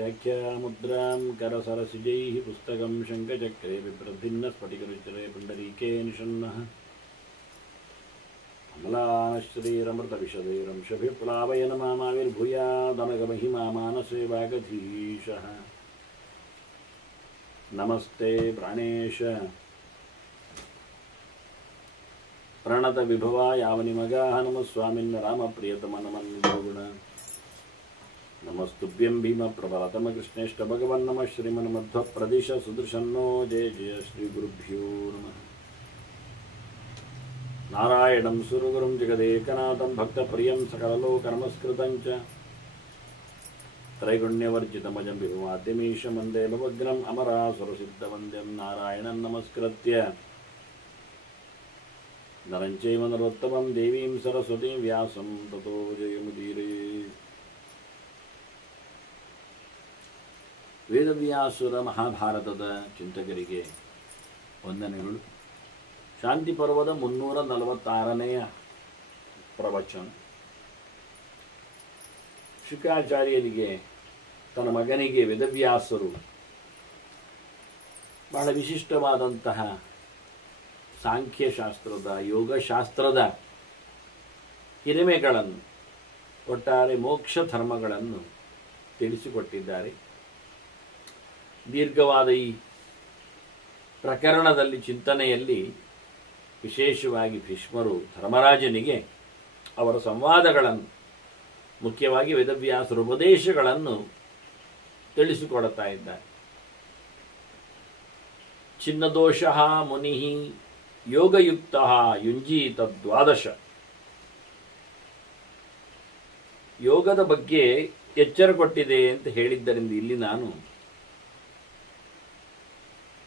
व्याख्यामुद्रां करसरसिजैः पुस्तकं शङ्खचक्रे बिभ्रद्भिन्न स्फटिकरुचिरे पुण्डरीके निषण्णः अमलाश्रीरमृतविशदैरंशभिप्लावयन मामाविर्भूयादनगमहिमा मानसे वागधीशः नमस्ते प्राणेश प्रणतविभवा यावनिमगाः नमः स्वामिन् रामप्रियतमनमन्गुण नमस्तुभ्यं भीमप्रबलतमकृष्णेष्ट भगवन् नमः श्रीमन्मध्वप्रदिश सुदर्शन्नो जय जय श्रीगुरुभ्यो नमः नारायणं सुरगुरुं जगदेकनाथं भक्तप्रियं सकललोकनमस्कृतं च त्रैगुण्यवर्जितमजं विभुमाद्यमीशं वन्दे भवग्नम् अमरासुरसिद्धवन्द्यं नारायणं नमस्कृत्य नरं चैव नरोत्तमं देवीं सरस्वतीं व्यासं ततो जयमुदीरयेत् ವೇದವ್ಯಾಸುರ ಮಹಾಭಾರತದ ಚಿಂತಕರಿಗೆ ವಂದನೆಗಳು. ಶಾಂತಿ ಪರ್ವದ 346ನೇಯ ಪ್ರವಚನ. ಶುಕಾಚಾರ್ಯರಿಗೆ ತನ್ನ ಮಗನಿಗೆ ವೇದವ್ಯಾಸರು ಬಹಳ ವಿಶಿಷ್ಟವಾದಂತಹ ಸಾಂಖ್ಯಶಾಸ್ತ್ರದ ಯೋಗಶಾಸ್ತ್ರದ ಹಿರಿಮೆಗಳನ್ನು ಒಟ್ಟಾರೆ ಮೋಕ್ಷ ಧರ್ಮಗಳನ್ನು ತಿಳಿಸಿಕೊಟ್ಟಿದ್ದಾರೆ. ದೀರ್ಘವಾದ ಈ ಪ್ರಕರಣದಲ್ಲಿ ಚಿಂತನೆಯಲ್ಲಿ ವಿಶೇಷವಾಗಿ ಭೀಷ್ಮರು ಧರ್ಮರಾಜನಿಗೆ ಅವರ ಸಂವಾದಗಳನ್ನು ಮುಖ್ಯವಾಗಿ ವೇದವ್ಯಾಸರ ಉಪದೇಶಗಳನ್ನು ತಿಳಿಸಿಕೊಡುತ್ತಾ ಇದ್ದಾರೆ. ಚಿನ್ನದೋಷಃ ಮುನಿ ಯೋಗಯುಕ್ತ ಯುಂಜೀತ ದ್ವಾದಶ. ಯೋಗದ ಬಗ್ಗೆ ಎಚ್ಚರ ಕೊಟ್ಟಿದೆ ಅಂತ ಹೇಳಿದ್ದರಿಂದ ಇಲ್ಲಿ ನಾನು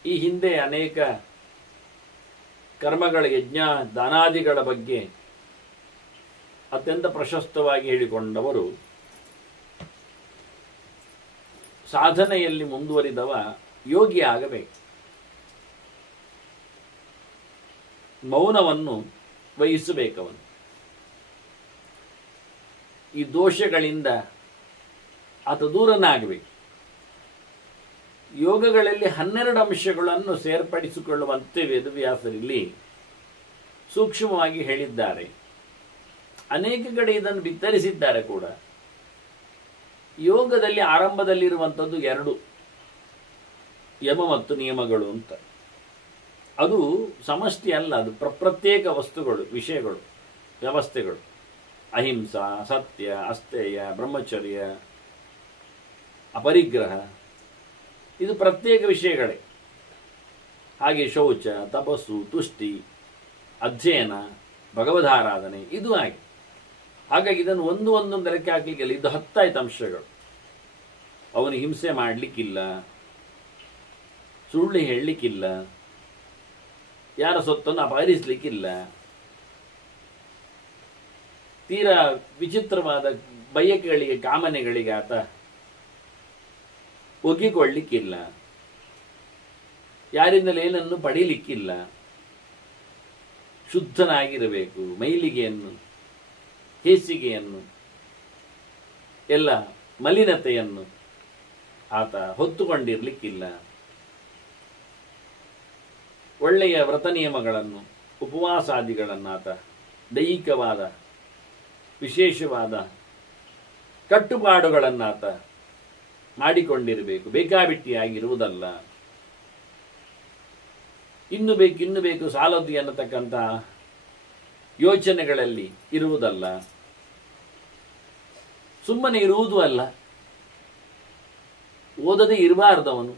ಈ ಹಿಂದೆ ಅನೇಕ ಕರ್ಮಗಳ ಯಜ್ಞ ದಾನಾದಿಗಳ ಬಗ್ಗೆ ಅತ್ಯಂತ ಪ್ರಶಸ್ತವಾಗಿ ಹೇಳಿಕೊಂಡವರು ಸಾಧನೆಯಲ್ಲಿ ಮುಂದುವರಿದವ ಯೋಗಿ ಆಗಬೇಕು. ಮೌನವನ್ನು ವಹಿಸಬೇಕವನು. ಈ ದೋಷಗಳಿಂದ ಆತ ದೂರನಾಗಬೇಕು. ಯೋಗಗಳಲ್ಲಿ 12 ಅಂಶಗಳನ್ನು ಸೇರ್ಪಡಿಸಿಕೊಳ್ಳುವಂತೆ ವೇದವ್ಯಾಸರಲ್ಲಿ ಸೂಕ್ಷ್ಮವಾಗಿ ಹೇಳಿದ್ದಾರೆ. ಅನೇಕ ಕಡೆ ಇದನ್ನು ಬಿತ್ತರಿಸಿದ್ದಾರೆ ಕೂಡ. ಯೋಗದಲ್ಲಿ ಆರಂಭದಲ್ಲಿರುವಂಥದ್ದು 2 ಯಮ ಮತ್ತು ನಿಯಮಗಳು ಅಂತ. ಅದು ಸಮಷ್ಟಿ ಅಲ್ಲ, ಅದು ಪ್ರತ್ಯೇಕ ವಸ್ತುಗಳು, ವಿಷಯಗಳು, ವ್ಯವಸ್ಥೆಗಳು. ಅಹಿಂಸಾ, ಸತ್ಯ, ಅಸ್ತೇಯ, ಬ್ರಹ್ಮಚರ್ಯ, ಅಪರಿಗ್ರಹ, ಇದು ಪ್ರತ್ಯೇಕ ವಿಷಯಗಳೇ. ಹಾಗೆ ಶೌಚ, ತಪಸ್ಸು, ತುಷ್ಟಿ, ಅಧ್ಯಯನ, ಭಗವದಾರಾಧನೆ, ಇದು ಹಾಗೆ. ಹಾಗಾಗಿ ಇದನ್ನು ಒಂದೊಂದು ಲೆಕ್ಕ ಹಾಕಲಿಕ್ಕಿಲ್ಲ. ಇದು 10 ಅಂಶಗಳು. ಅವನು ಹಿಂಸೆ ಮಾಡಲಿಕ್ಕಿಲ್ಲ, ಸುಳ್ಳು ಹೇಳಲಿಕ್ಕಿಲ್ಲ, ಯಾರ ಸೊತ್ತನ್ನು ಅಪಹರಿಸಲಿಕ್ಕಿಲ್ಲ, ತೀರಾ ವಿಚಿತ್ರವಾದ ಬಯಕೆಗಳಿಗೆ, ಕಾಮನೆಗಳಿಗೆ ಆತ ಒಗ್ಗಿಕೊಳ್ಳಿಕ್ಕಿಲ್ಲ, ಯಾರಿಂದಲೂ ಏನನ್ನು ಪಡೀಲಿಕ್ಕಿಲ್ಲ, ಶುದ್ಧನಾಗಿರಬೇಕು. ಮೈಲಿಗೆಯನ್ನು, ಹೇಸಿಗೆಯನ್ನು, ಎಲ್ಲ ಮಲಿನತೆಯನ್ನು ಆತ ಹೊತ್ತುಕೊಂಡಿರಲಿಕ್ಕಿಲ್ಲ. ಒಳ್ಳೆಯ ವ್ರತ ನಿಯಮಗಳನ್ನು, ಉಪವಾಸಾದಿಗಳನ್ನು ಆತ ದೈಹಿಕವಾದ ವಿಶೇಷವಾದ ಕಟ್ಟುಪಾಡುಗಳನ್ನಾತ ಮಾಡಿಕೊಂಡಿರಬೇಕು. ಬೇಕಾಬಿಟ್ಟಿಯಾಗಿರುವುದಲ್ಲ. ಇನ್ನು ಬೇಕು ಸಾಲದು ಎನ್ನತಕ್ಕಂತಹ ಯೋಚನೆಗಳಲ್ಲಿ ಇರುವುದಲ್ಲ. ಸುಮ್ಮನೆ ಇರುವುದೂ ಅಲ್ಲ. ಓದದೇ ಇರಬಾರ್ದವನು.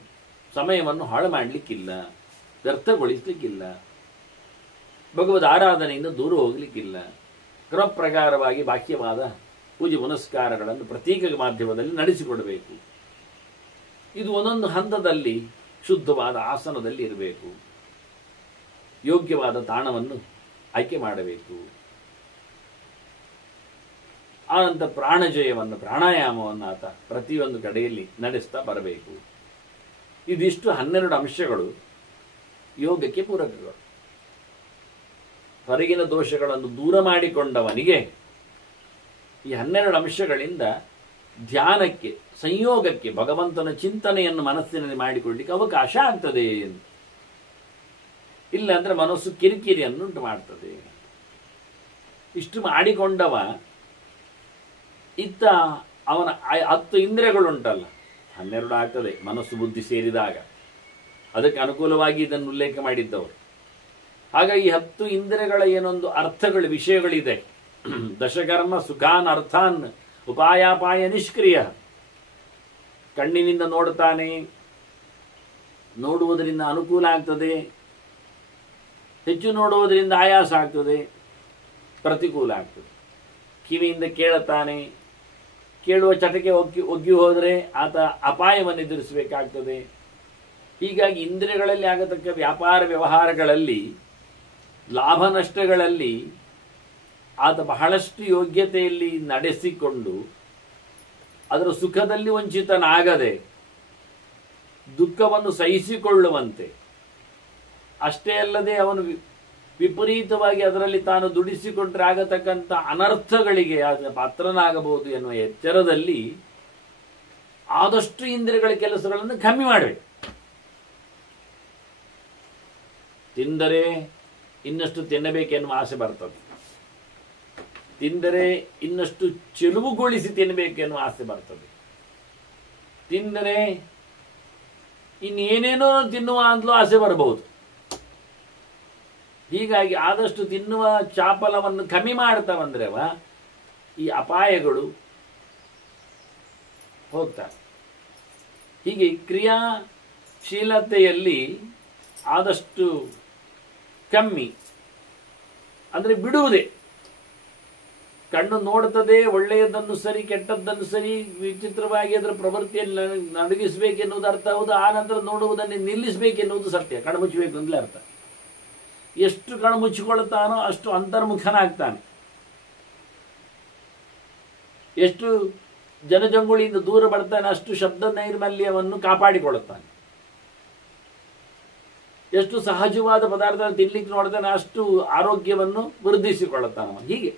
ಸಮಯವನ್ನು ಹಾಳು ಮಾಡಲಿಕ್ಕಿಲ್ಲ, ವ್ಯರ್ಥಗೊಳಿಸಲಿಕ್ಕಿಲ್ಲ, ಭಗವದ್ ಆರಾಧನೆಯಿಂದ ದೂರ ಹೋಗಲಿಕ್ಕಿಲ್ಲ. ಕ್ರಮ ಪ್ರಕಾರವಾಗಿ ಬಾಹ್ಯವಾದ ಪೂಜೆ ಪುನಸ್ಕಾರಗಳನ್ನು ಪ್ರತೀಕ ಮಾಧ್ಯಮದಲ್ಲಿ ನಡೆಸಿಕೊಡಬೇಕು. ಇದು ಒಂದೊಂದು ಹಂತದಲ್ಲಿ ಶುದ್ಧವಾದ ಆಸನದಲ್ಲಿ ಇರಬೇಕು. ಯೋಗ್ಯವಾದ ತಾಣವನ್ನು ಆಯ್ಕೆ ಮಾಡಬೇಕು. ಆನಂತರ ಪ್ರಾಣಜಯವನ್ನು, ಪ್ರಾಣಾಯಾಮವನ್ನು ಆತ ಪ್ರತಿಯೊಂದು ಕಡೆಯಲ್ಲಿ ನಡೆಸ್ತಾ ಬರಬೇಕು. ಇದಿಷ್ಟು 12 ಅಂಶಗಳು ಯೋಗಕ್ಕೆ ಪೂರಕಗಳು. ಹೊರಗಿನ ದೋಷಗಳನ್ನು ದೂರ ಮಾಡಿಕೊಂಡವನಿಗೆ ಈ 12 ಅಂಶಗಳಿಂದ ಧ್ಯಾನಕ್ಕೆ, ಸಂಯೋಗಕ್ಕೆ, ಭಗವಂತನ ಚಿಂತನೆಯನ್ನು ಮನಸ್ಸಿನಲ್ಲಿ ಮಾಡಿಕೊಳ್ಳಿಕ್ಕೆ ಅವಕಾಶ ಆಗ್ತದೆ. ಇಲ್ಲ ಅಂದ್ರೆ ಮನಸ್ಸು ಕಿರಿಕಿರಿಯನ್ನುಂಟು ಮಾಡ್ತದೆ. ಇಷ್ಟು ಮಾಡಿಕೊಂಡವ ಇತ್ತ ಅವನ 10 ಇಂದ್ರಿಯಗಳುಂಟಲ್ಲ, 12 ಆಗ್ತದೆ ಮನಸ್ಸು ಬುದ್ಧಿ ಸೇರಿದಾಗ. ಅದಕ್ಕೆ ಅನುಕೂಲವಾಗಿ ಇದನ್ನು ಉಲ್ಲೇಖ ಮಾಡಿದ್ದವರು. ಹಾಗಾಗಿ 10 ಇಂದ್ರಿಯಗಳ ಏನೊಂದು ಅರ್ಥಗಳು, ವಿಷಯಗಳಿದೆ. ದಶಕರ್ಮ ಸುಖಾನ್ ಅರ್ಥಾನ್ ಉಪಾಯಾಪಾಯ ನಿಷ್ಕ್ರಿಯ. ಕಣ್ಣಿನಿಂದ ನೋಡ್ತಾನೆ, ನೋಡುವುದರಿಂದ ಅನುಕೂಲ ಆಗ್ತದೆ, ಹೆಚ್ಚು ನೋಡುವುದರಿಂದ ಆಯಾಸ ಆಗ್ತದೆ, ಪ್ರತಿಕೂಲ ಆಗ್ತದೆ. ಕಿವಿಯಿಂದ ಕೇಳುತ್ತಾನೆ, ಕೇಳುವ ಚಟಕ್ಕೆ ಒಗ್ಗಿ ಹೋದರೆ ಆತ ಅಪಾಯವನ್ನು ಎದುರಿಸಬೇಕಾಗ್ತದೆ. ಹೀಗಾಗಿ ಇಂದ್ರಿಯಗಳಲ್ಲಿ ಆಗತಕ್ಕ ವ್ಯಾಪಾರ ವ್ಯವಹಾರಗಳಲ್ಲಿ, ಲಾಭ ನಷ್ಟಗಳಲ್ಲಿ ಆತ ಬಹಳಷ್ಟು ಯೋಗ್ಯತೆಯಲ್ಲಿ ನಡೆಸಿಕೊಂಡು ಅದರ ಸುಖದಲ್ಲಿ ವಂಚಿತನಾಗದೆ ದುಃಖವನ್ನು ಸಹಿಸಿಕೊಳ್ಳುವಂತೆ, ಅಷ್ಟೇ ಅಲ್ಲದೆ ಅವನು ವಿಪರೀತವಾಗಿ ಅದರಲ್ಲಿ ತಾನು ದುಡಿಸಿಕೊಂಡ್ರೆ ಆಗತಕ್ಕಂಥ ಅನರ್ಥಗಳಿಗೆ ಪಾತ್ರನಾಗಬಹುದು ಎನ್ನುವ ಎಚ್ಚರದಲ್ಲಿ ಆದಷ್ಟು ಇಂದ್ರಿಯಗಳ ಕೆಲಸಗಳನ್ನು ಕಮ್ಮಿ ಮಾಡಬೇಕು. ತಿಂದರೆ ಇನ್ನಷ್ಟು ತಿನ್ನಬೇಕೆನ್ನುವ ಆಸೆ ಬರ್ತದೆ, ತಿಂದರೆ ಇನ್ನಷ್ಟು ಚೆಲುವುಗೊಳಿಸಿ ತಿನ್ನಬೇಕೆನ್ನುವ ಆಸೆ ಬರ್ತದೆ, ತಿಂದರೆ ಇನ್ನೇನೇನೋ ತಿನ್ನುವ ಅಂತಲೂ ಆಸೆ ಬರಬಹುದು. ಹೀಗಾಗಿ ಆದಷ್ಟು ತಿನ್ನುವ ಚಾಪಲವನ್ನು ಕಮ್ಮಿ ಮಾಡ್ತಾ ಬಂದ್ರೆವ ಈ ಅಪಾಯಗಳು ಹೋಗ್ತಾರೆ. ಹೀಗೆ ಕ್ರಿಯಾಶೀಲತೆಯಲ್ಲಿ ಆದಷ್ಟು ಕಮ್ಮಿ ಅಂದರೆ ಬಿಡುವುದೇ. ಕಣ್ಣು ನೋಡ್ತದೆ, ಒಳ್ಳೆಯದನ್ನು ಸರಿ ಕೆಟ್ಟದ್ದನ್ನು ಸರಿ, ವಿಚಿತ್ರವಾಗಿ ಅದರ ಪ್ರವೃತ್ತಿಯನ್ನು ನಡಗಿಸಬೇಕೆನ್ನುವುದು ಅರ್ಥ ಹೌದು. ಆ ನಂತರ ನೋಡುವುದನ್ನು ನಿಲ್ಲಿಸಬೇಕೆನ್ನುವುದು ಸತ್ಯ. ಕಣ್ಣು ಮುಚ್ಚಬೇಕು ಅಂತಲೇ ಅರ್ಥ. ಎಷ್ಟು ಕಣ್ಣು ಮುಚ್ಚಿಕೊಳ್ಳುತ್ತಾನೋ ಅಷ್ಟು ಅಂತರ್ಮುಖನಾಗ್ತಾನೆ, ಎಷ್ಟು ಜನಜಂಗುಳಿಯಿಂದ ದೂರ ಬರ್ತಾನೆ ಅಷ್ಟು ಶಬ್ದ ನೈರ್ಮಲ್ಯವನ್ನು ಕಾಪಾಡಿಕೊಳ್ಳುತ್ತಾನೆ, ಎಷ್ಟು ಸಹಜವಾದ ಪದಾರ್ಥ ತಿನ್ಲಿಕ್ಕೆ ನೋಡ್ತಾನೆ ಅಷ್ಟು ಆರೋಗ್ಯವನ್ನು ವೃದ್ಧಿಸಿಕೊಳ್ಳುತ್ತಾನ. ಹೀಗೆ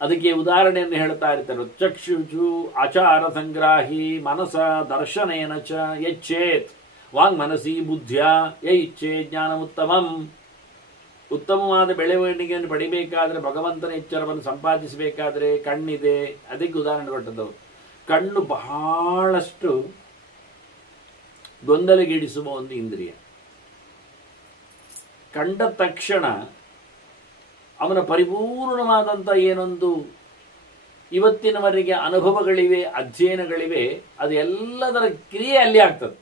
ಅದಕ್ಕೆ ಉದಾಹರಣೆಯನ್ನು ಹೇಳ್ತಾ ಇರ್ತಾರೆ. ಚಕ್ಷುಷು ಆಚಾರ ಸಂಗ್ರಾಹಿ ಮನಸ ದರ್ಶನೇನ ಚ ಯಚ್ಚೇತ್ ವಾಂಗ್ ಮನಸಿ ಬುದ್ಧಿಯ ಯೈಚ್ಛೆ ಜ್ಞಾನ ಉತ್ತಮಂ. ಉತ್ತಮವಾದ ಬೆಳವಣಿಗೆಯನ್ನು ಪಡಿಬೇಕಾದ್ರೆ, ಭಗವಂತನ ಎಚ್ಚರವನ್ನು ಸಂಪಾದಿಸಬೇಕಾದ್ರೆ ಕಣ್ಣಿದೆ. ಅದಕ್ಕೆ ಉದಾಹರಣೆ ಕೊಟ್ಟದ್ದು. ಕಣ್ಣು ಬಹಳಷ್ಟು ಗೊಂದಲಗೀಡಿಸುವ ಒಂದು ಇಂದ್ರಿಯ. ಕಂಡ ತಕ್ಷಣ ಅವನ ಪರಿಪೂರ್ಣವಾದಂಥ ಏನೊಂದು ಇವತ್ತಿನವರೆಗೆ ಅನುಭವಗಳಿವೆ, ಅಧ್ಯಯನಗಳಿವೆ, ಅದು ಎಲ್ಲದರ ಕ್ರಿಯೆ ಅಲ್ಲಿ ಆಗ್ತದೆ.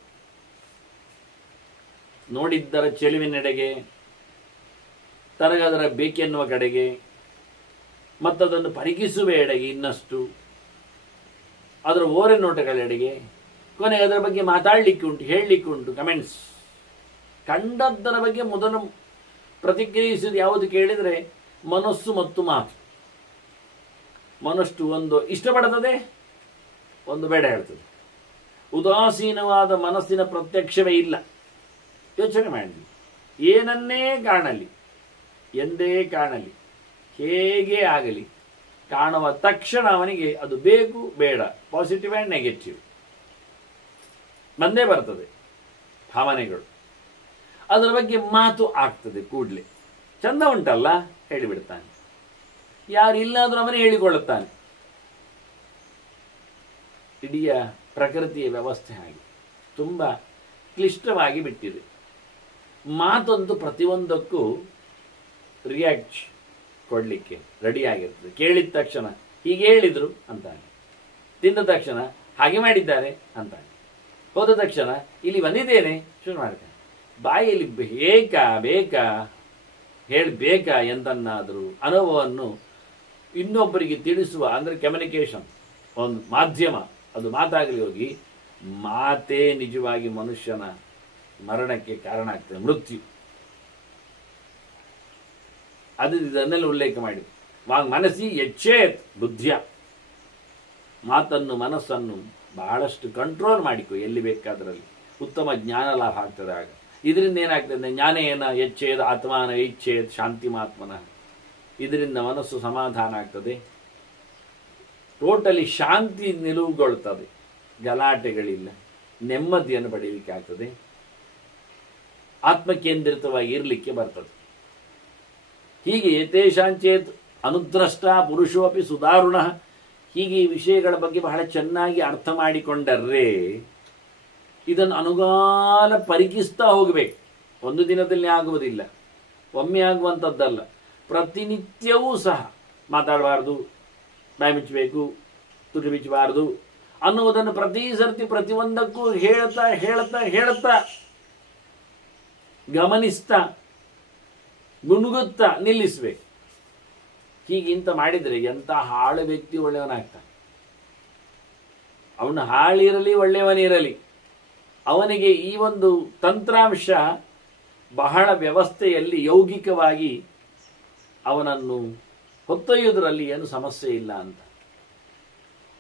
ನೋಡಿದ್ದರ ಚೆಲುವಿನೆಡೆಗೆ, ತನಗದರ ಬೇಕೆನ್ನುವ ಕಡೆಗೆ, ಮತ್ತದನ್ನು ಪರಿಗಿಸುವ ಎಡೆಗೆ, ಇನ್ನಷ್ಟು ಅದರ ಓರೆ ನೋಟಗಳೆಡೆಗೆ, ಕೊನೆಗೆ ಅದರ ಬಗ್ಗೆ ಮಾತಾಡಲಿಕ್ಕೆ ಉಂಟು, ಹೇಳಲಿಕ್ಕೆ ಉಂಟು, ಕಮೆಂಟ್ಸ್. ಕಂಡದ್ದರ ಬಗ್ಗೆ ಮೊದಲು ಪ್ರತಿಕ್ರಿಯಿಸಿದ ಯಾವುದು ಕೇಳಿದರೆ ಮನಸ್ಸು ಮತ್ತು ಮಾತು. ಮನಸ್ಸು ಒಂದು ಇಷ್ಟಪಡುತ್ತದೆ, ಒಂದು ಬೇಡ ಹೇಳ್ತದೆ. ಉದಾಸೀನವಾದ ಮನಸ್ಸಿನ ಪ್ರತ್ಯಕ್ಷವೇ ಇಲ್ಲ. ಯೋಚನೆ ಮಾಡಲಿ, ಏನನ್ನೇ ಕಾಣಲಿ, ಎಂದೇ ಕಾಣಲಿ, ಹೇಗೆ ಆಗಲಿ, ಕಾಣುವ ತಕ್ಷಣ ಅವನಿಗೆ ಅದು ಬೇಕು ಬೇಡ, ಪಾಸಿಟಿವ್ ಆ್ಯಂಡ್ ನೆಗೆಟಿವ್ ಬಂದೇ ಬರ್ತದೆ ಭಾವನೆಗಳು. ಅದರ ಬಗ್ಗೆ ಮಾತು ಆಗ್ತದೆ ಕೂಡಲೇ. ಚಂದ ಉಂಟಲ್ಲ ಹೇಳಿಬಿಡ್ತಾನೆ. ಯಾರು ಇಲ್ಲಾದರೂ ಅವನೇ ಹೇಳಿಕೊಳ್ಳುತ್ತಾನೆ. ಇಡೀ ಪ್ರಕೃತಿಯ ವ್ಯವಸ್ಥೆ ಹಾಗೆ ತುಂಬ ಕ್ಲಿಷ್ಟವಾಗಿ ಬಿಟ್ಟಿದೆ. ಮಾತೊಂದು ಪ್ರತಿಯೊಂದಕ್ಕೂ ರಿಯಾಕ್ಟ್ ಕೊಡಲಿಕ್ಕೆ ರೆಡಿಯಾಗಿರ್ತದೆ. ಕೇಳಿದ ತಕ್ಷಣ ಹೀಗೆ ಹೇಳಿದರು ಅಂತಾನೆ, ತಿಂದ ತಕ್ಷಣ ಹಾಗೆ ಮಾಡಿದ್ದಾರೆ ಅಂತಾನೆ, ಹೋದ ತಕ್ಷಣ ಇಲ್ಲಿ ಬಂದಿದ್ದೇನೆ ಶುರು ಮಾಡ್ತಾನೆ. ಬಾಯಲ್ಲಿ ಬೇಕಾ ಹೇಳಬೇಕಾ ಎಂದನ್ನಾದರೂ ಅನುಭವವನ್ನು ಇನ್ನೊಬ್ಬರಿಗೆ ತಿಳಿಸುವ, ಅಂದರೆ ಕಮ್ಯುನಿಕೇಶನ್ ಒಂದು ಮಾಧ್ಯಮ, ಅದು ಮಾತಾಗಲಿ ಹೋಗಿ ಮಾತೇ ನಿಜವಾಗಿ ಮನುಷ್ಯನ ಮರಣಕ್ಕೆ ಕಾರಣ ಆಗ್ತದೆ, ಮೃತ್ಯು. ಇದನ್ನೆಲ್ಲ ಉಲ್ಲೇಖ ಮಾಡಿ. ವಾಂಗ್ ಮನಸ್ಸಿ ಎಚ್ಚೇತ್ ಬುದ್ಧಿಯ. ಮಾತನ್ನು ಮನಸ್ಸನ್ನು ಬಹಳಷ್ಟು ಕಂಟ್ರೋಲ್ ಮಾಡಿಕೊ, ಎಲ್ಲಿ ಬೇಕಾದ್ರಲ್ಲಿ ಉತ್ತಮ ಜ್ಞಾನ ಲಾಭ ಆಗ್ತದೆ. ಆಗ ಇದರಿಂದ ಏನಾಗ್ತದೆ, ಜ್ಞಾನೇನ ಎಚ್ಚೇದ ಆತ್ಮಾನ ಇಚ್ಛೇದ್ ಶಾಂತಿ ಮಾತ್ಮನ. ಇದರಿಂದ ಮನಸ್ಸು ಸಮಾಧಾನ ಆಗ್ತದೆ, ಟೋಟಲಿ ಶಾಂತಿ ನಿಲುವುಗೊಳ್ತದೆ, ಗಲಾಟೆಗಳಿಲ್ಲ, ನೆಮ್ಮದಿಯನ್ನು ಪಡೆಯಲಿಕ್ಕೆ ಆಗ್ತದೆ, ಆತ್ಮಕೇಂದ್ರಿತವಾಗಿ ಇರಲಿಕ್ಕೆ ಬರ್ತದೆ. ಹೀಗೆ ಯತೇಶಾಂಚೇತ್ ಅನುದ್ರಷ್ಟ ಪುರುಷೋಪಿ ಸುಧಾರುಣ, ಹೀಗೆ ಈ ವಿಷಯಗಳ ಬಗ್ಗೆ ಬಹಳ ಚೆನ್ನಾಗಿ ಅರ್ಥ ಮಾಡಿಕೊಂಡರೆ ಇದನ್ನು ಅನುಗಾಲ ಪರಿಕಿಸ್ತಾ ಹೋಗಬೇಕು. ಒಂದು ದಿನದಲ್ಲಿ ಆಗುವುದಿಲ್ಲ, ಒಮ್ಮೆ ಆಗುವಂಥದ್ದಲ್ಲ. ಪ್ರತಿನಿತ್ಯವೂ ಸಹ ಮಾತಾಡಬಾರ್ದು, ಬಾಯಿ ಮುಚ್ಚಬೇಕು, ತುಟಿ ಬಿಚ್ಚಬಾರ್ದು ಅನ್ನುವುದನ್ನು ಪ್ರತಿ ಸರ್ತಿ ಪ್ರತಿಯೊಂದಕ್ಕೂ ಹೇಳ್ತಾ ಹೇಳ್ತಾ ಹೇಳ್ತಾ ಗಮನಿಸ್ತಾ ಗುಣಗುತ್ತಾ ನಿಲ್ಲಿಸಬೇಕು. ಹೀಗಿಂತ ಮಾಡಿದರೆ ಎಂಥ ಹಾಳು ವ್ಯಕ್ತಿ ಒಳ್ಳೆಯವನಾಗ್ತಾನೆ. ಅವನು ಹಾಳಿರಲಿ ಒಳ್ಳೆಯವನಿರಲಿ, ಅವನಿಗೆ ಈ ಒಂದು ತಂತ್ರಾಂಶ ಬಹಳ ವ್ಯವಸ್ಥೆಯಲ್ಲಿ ಯೌಗಿಕವಾಗಿ ಅವನನ್ನು ಹೊತ್ತೊಯ್ಯುವುದರಲ್ಲಿ ಏನು ಸಮಸ್ಯೆ ಇಲ್ಲ ಅಂತ.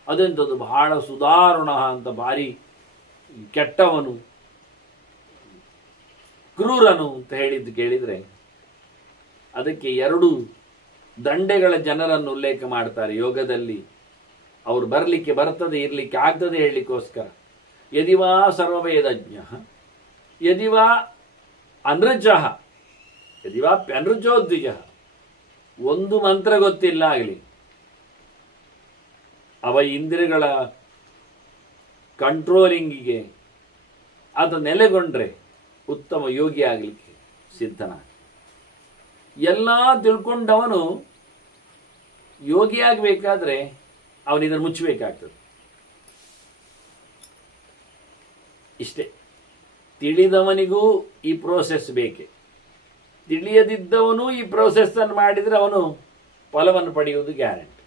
ಅದೆಂಥದ್ದು ಬಹಳ ಸುಧಾರಣ ಅಂತ, ಭಾರಿ ಕೆಟ್ಟವನು, ಕ್ರೂರನು ಅಂತ ಹೇಳಿದ್ದು ಕೇಳಿದರೆ ಅದಕ್ಕೆ 2 ದಂಡೆಗಳ ಜನರನ್ನು ಉಲ್ಲೇಖ ಮಾಡ್ತಾರೆ ಯೋಗದಲ್ಲಿ. ಅವರು ಬರಲಿಕ್ಕೆ ಬರ್ತದೆ, ಇರಲಿಕ್ಕೆ ಆಗ್ತದೆ ಹೇಳಲಿಕ್ಕೋಸ್ಕರ. ಯದಿವಾ ಸರ್ವವೇದಜ್ಞ, ಯದಿವಾ ಅನೃಜ, ಯದಿವಾ ಪ್ಯನೃಜೋದ್ವಿಜ, ಒಂದು ಮಂತ್ರ ಗೊತ್ತಿಲ್ಲ ಆಗಲಿ, ಅವ ಇಂದ್ರಿಯಗಳ ಕಂಟ್ರೋಲಿಂಗಿಗೆ ಅದು ನೆಲೆಗೊಂಡ್ರೆ ಉತ್ತಮ ಯೋಗಿ ಆಗಲಿಕ್ಕೆ ಸಿದ್ಧನ. ಎಲ್ಲ ತಿಳ್ಕೊಂಡವನು ಯೋಗಿ ಆಗಬೇಕಾದ್ರೆ ಅವನಿದನ್ನು ಮುಚ್ಚಬೇಕಾಗ್ತದೆ. ಇಷ್ಟೇ. ತಿಳಿದವನಿಗೂ ಈ ಪ್ರೋಸೆಸ್ ಬೇಕೆ. ತಿಳಿಯದಿದ್ದವನು ಈ ಪ್ರೋಸೆಸ್ಸನ್ನು ಮಾಡಿದರೆ ಅವನು ಫಲವನ್ನು ಪಡೆಯುವುದು ಗ್ಯಾರಂಟಿ.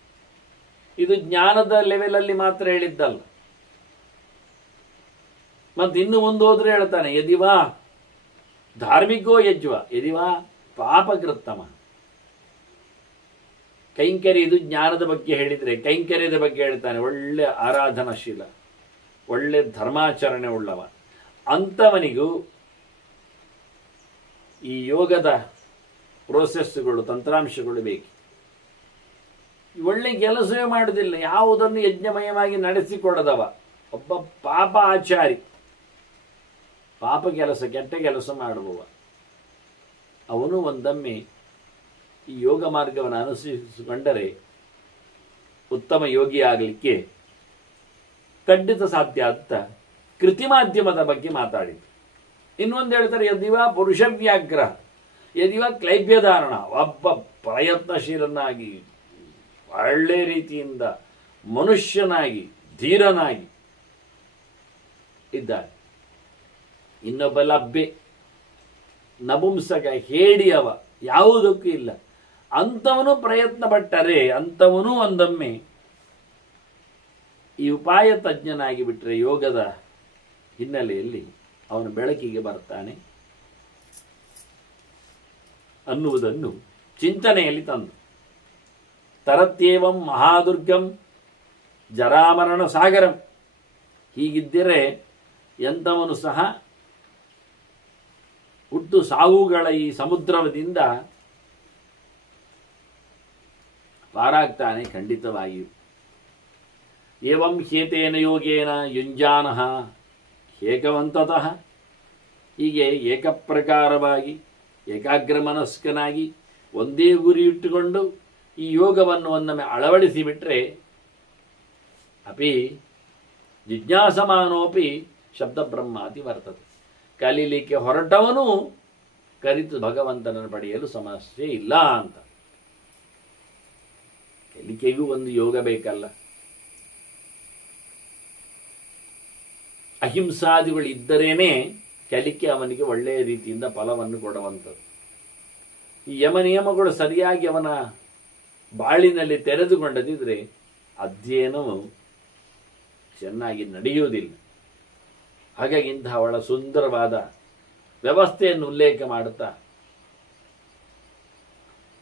ಇದು ಜ್ಞಾನದ ಲೆವೆಲಲ್ಲಿ ಮಾತ್ರ ಹೇಳಿದ್ದಲ್ಲ. ಮತ್ತು ಇನ್ನು ಮುಂದೆ ಹೋದ್ರೆ ಹೇಳ್ತಾನೆ, ಯದಿವಾ ಧಾರ್ಮಿಕೋ ಯಜ್ವ ಯದಿವಾ ಪಾಪಕೃತ್ತಮ. ಕೈಂಕರ್ಯ, ಇದು ಜ್ಞಾನದ ಬಗ್ಗೆ ಹೇಳಿದರೆ ಕೈಂಕರ್ಯದ ಬಗ್ಗೆ ಹೇಳ್ತಾನೆ. ಒಳ್ಳೆ ಆರಾಧನಾಶೀಲ, ಒಳ್ಳೆ ಧರ್ಮಾಚರಣೆ ಉಳ್ಳವ ಅಂಥವನಿಗೂ ಈ ಯೋಗದ ಪ್ರೋಸೆಸ್ಗಳು, ತಂತ್ರಾಂಶಗಳು ಬೇಕು. ಒಳ್ಳೆ ಕೆಲಸವೇ ಮಾಡುವುದಿಲ್ಲ, ಯಾವುದನ್ನು ಯಜ್ಞಮಯವಾಗಿ ನಡೆಸಿಕೊಡದವ ಒಬ್ಬ ಪಾಪ ಆಚಾರಿ, ಪಾಪ ಕೆಲಸ, ಕೆಟ್ಟ ಕೆಲಸ ಮಾಡುವವ, ಅವನು ಒಂದೊಮ್ಮೆ ಈ ಯೋಗ ಮಾರ್ಗವನ್ನು ಅನುಸರಿಸಿಕೊಂಡರೆ ಉತ್ತಮ ಯೋಗಿ ಆಗಲಿಕ್ಕೆ ಖಂಡಿತ ಸಾಧ್ಯ ಅಂತ ಕೃತಿಮಾಧ್ಯಮದ ಬಗ್ಗೆ ಮಾತಾಡಿದ್ರು. ಇನ್ನೊಂದು ಹೇಳ್ತಾರೆ, ಯದಿವಾ ಪುರುಷವ್ಯಾಗ್ರಹ, ಯದಿವಾ ಕ್ಲೈಬ್ಯಧಾರಣ, ಒಬ್ಬ ಪ್ರಯತ್ನಶೀಲನಾಗಿ ಒಳ್ಳೆ ರೀತಿಯಿಂದ ಮನುಷ್ಯನಾಗಿ ಧೀರನಾಗಿ ಇದ್ದಾನೆ. ಇನ್ನೊಬ್ಬ ಲಬ್ಬೆ, ನಪುಂಸಕ, ಹೇಡಿಯವ, ಯಾವುದಕ್ಕೂ ಇಲ್ಲ. ಅಂಥವನು ಪ್ರಯತ್ನ ಪಟ್ಟರೆ, ಅಂಥವನು ಒಂದೊಮ್ಮೆ ಈ ಉಪಾಯ ತಜ್ಞನಾಗಿ ಬಿಟ್ಟರೆ ಯೋಗದ ಹಿನ್ನೆಲೆಯಲ್ಲಿ ಅವನು ಬೆಳಕಿಗೆ ಬರ್ತಾನೆ ಅನ್ನುವುದನ್ನು ಚಿಂತನೆಯಲ್ಲಿ ತಂದು, ತರತ್ಯೇವಂ ಮಹಾದುರ್ಗಂ ಜರಾಮರಣ ಸಾಗರಂ. ಹೀಗಿದ್ದರೆ ಎಂಥವನು ಸಹ ಹುಟ್ಟು ಸಾವುಗಳ ಈ ಸಮುದ್ರದಿಂದ ಪಾರಾಗ್ತಾನೆ ಖಂಡಿತವಾಗಿಯೂ. ಏವಂ ಹ್ಯೇತೇನ ಯೋಗೇನ ಯುಂಜಾನಃ ಏಕವಂತತಃ. ಹೀಗೆ ಏಕಪ್ರಕಾರವಾಗಿ ಏಕಾಗ್ರ ಮನಸ್ಕನಾಗಿ ಒಂದೇ ಗುರಿ ಇಟ್ಟುಕೊಂಡು ಈ ಯೋಗವನ್ನು ಒಂದೊಮ್ಮೆ ಅಳವಡಿಸಿಬಿಟ್ರೆ ಅಪಿ ಜಿಜ್ಞಾಸಮಾನೋಪಿ ಶಬ್ದ ಬ್ರಹ್ಮಾತಿ ವರ್ತದೆ. ಕಲೀಲಿಕ್ಕೆ ಹೊರಟವನು ಕಲಿತು ಭಗವಂತನನ್ನು ಪಡೆಯಲು ಸಮಸ್ಯೆ ಇಲ್ಲ ಅಂತ. ಕಲಿಕೆಗೂ ಒಂದು ಯೋಗ ಬೇಕಲ್ಲ. ಅಹಿಂಸಾದಿಗಳು ಇದ್ದರೇನೆ ಕಲಿಕೆ ಅವನಿಗೆ ಒಳ್ಳೆಯ ರೀತಿಯಿಂದ ಫಲವನ್ನು ಕೊಡುವಂಥದ್ದು. ಈ ಯಮ ನಿಯಮಗಳು ಸರಿಯಾಗಿ ಅವನ ಬಾಳಿನಲ್ಲಿ ತೆರೆದುಕೊಂಡದಿದ್ರೆ ಅಧ್ಯಯನವು ಚೆನ್ನಾಗಿ ನಡೆಯುವುದಿಲ್ಲ. ಹಾಗಾಗಿ ಇಂತಹ ಅವಳ ಸುಂದರವಾದ ವ್ಯವಸ್ಥೆಯನ್ನು ಉಲ್ಲೇಖ ಮಾಡುತ್ತಾ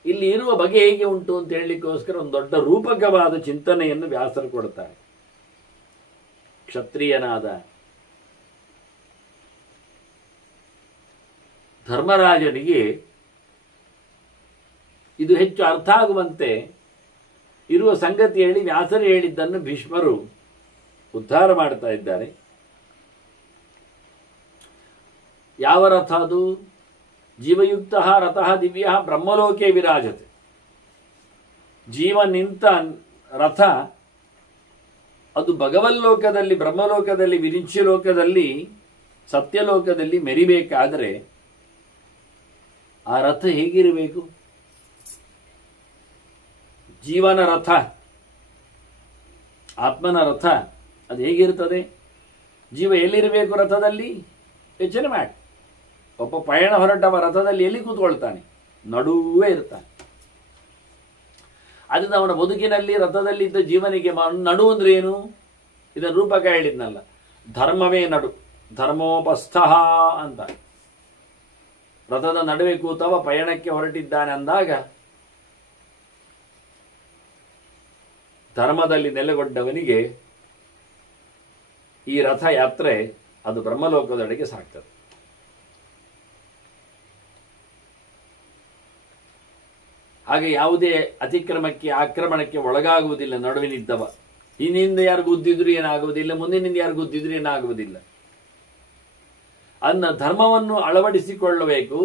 ಇಲ್ಲಿ ಇರುವ ಬಗೆ ಹೇಗೆ ಉಂಟು ಅಂತ ಹೇಳಲಿಕ್ಕೋಸ್ಕರ ಒಂದು ದೊಡ್ಡ ರೂಪಕವಾದ ಚಿಂತನೆಯನ್ನು ವ್ಯಾಸರು ಕೊಡ್ತಾರೆ. ಕ್ಷತ್ರಿಯನಾದ ಧರ್ಮರಾಜನಿಗೆ ಇದು ಹೆಚ್ಚು ಅರ್ಥ ಆಗುವಂತೆ ಇರುವ ಸಂಗತಿ ಹೇಳಿ ವ್ಯಾಸರು ಹೇಳಿದ್ದನ್ನು ಭೀಷ್ಮರು ಉದ್ಧಾರ ಮಾಡ್ತಾ ಇದ್ದಾರೆ. ಯಾವ ರಥ ಅದು? ಜೀವಯುಕ್ತ ರಥಃ ದಿವ್ಯ ಬ್ರಹ್ಮಲೋಕೆ ವಿರಾಜತೆ. ಜೀವ ನಿಂತ ರಥ ಅದು ಭಗವಲ್ಲೋಕದಲ್ಲಿ, ಬ್ರಹ್ಮಲೋಕದಲ್ಲಿ, ವಿರಿಂಚಿ ಲೋಕದಲ್ಲಿ, ಸತ್ಯಲೋಕದಲ್ಲಿ ಮೆರಿಬೇಕಾದರೆ ಆ ರಥ ಹೇಗಿರಬೇಕು? ಜೀವನ ರಥ, ಆತ್ಮನ ರಥ ಅದು ಹೇಗಿರ್ತದೆ? ಜೀವ ಎಲ್ಲಿರಬೇಕು ರಥದಲ್ಲಿ? ಯೋಚನೆ ಮಾಡಿ. ಒಬ್ಬ ಪಯಣ ಹೊರಟವ ರಥದಲ್ಲಿ ಎಲ್ಲಿ ಕೂತ್ಕೊಳ್ತಾನೆ? ನಡುವೇ ಇರ್ತಾನೆ. ಅದರಿಂದ ಅವನ ಬದುಕಿನಲ್ಲಿ ರಥದಲ್ಲಿದ್ದ ಜೀವನಿಗೆ ನಡು ಅಂದ್ರೆ ಏನು? ಇದನ್ನು ರೂಪಕ ಹೇಳಿದ್ನಲ್ಲ, ಧರ್ಮವೇ ನಡು, ಧರ್ಮೋಪಸ್ಥ ಅಂತ. ರಥದ ನಡುವೆ ಕೂತವ ಪಯಣಕ್ಕೆ ಹೊರಟಿದ್ದಾನೆ ಅಂದಾಗ ಧರ್ಮದಲ್ಲಿ ನೆಲೆಗೊಂಡವನಿಗೆ ಈ ರಥಯಾತ್ರೆ ಅದು ಬ್ರಹ್ಮಲೋಕದೆಡೆಗೆ ಸಾಗ್ತದೆ. ಹಾಗೆ ಯಾವುದೇ ಅತಿಕ್ರಮಕ್ಕೆ, ಆಕ್ರಮಣಕ್ಕೆ ಒಳಗಾಗುವುದಿಲ್ಲ ನಡುವಿನಿದ್ದವ. ಹಿಂದಿನಿಂದ ಯಾರು ಗುದ್ದಿದ್ರು ಏನಾಗುವುದಿಲ್ಲ, ಮುಂದಿನಿಂದ ಯಾರು ಗುದ್ದಿದ್ರು ಏನಾಗುವುದಿಲ್ಲ. ಅನ್ನ ಧರ್ಮವನ್ನು ಅಳವಡಿಸಿಕೊಳ್ಳಬೇಕು.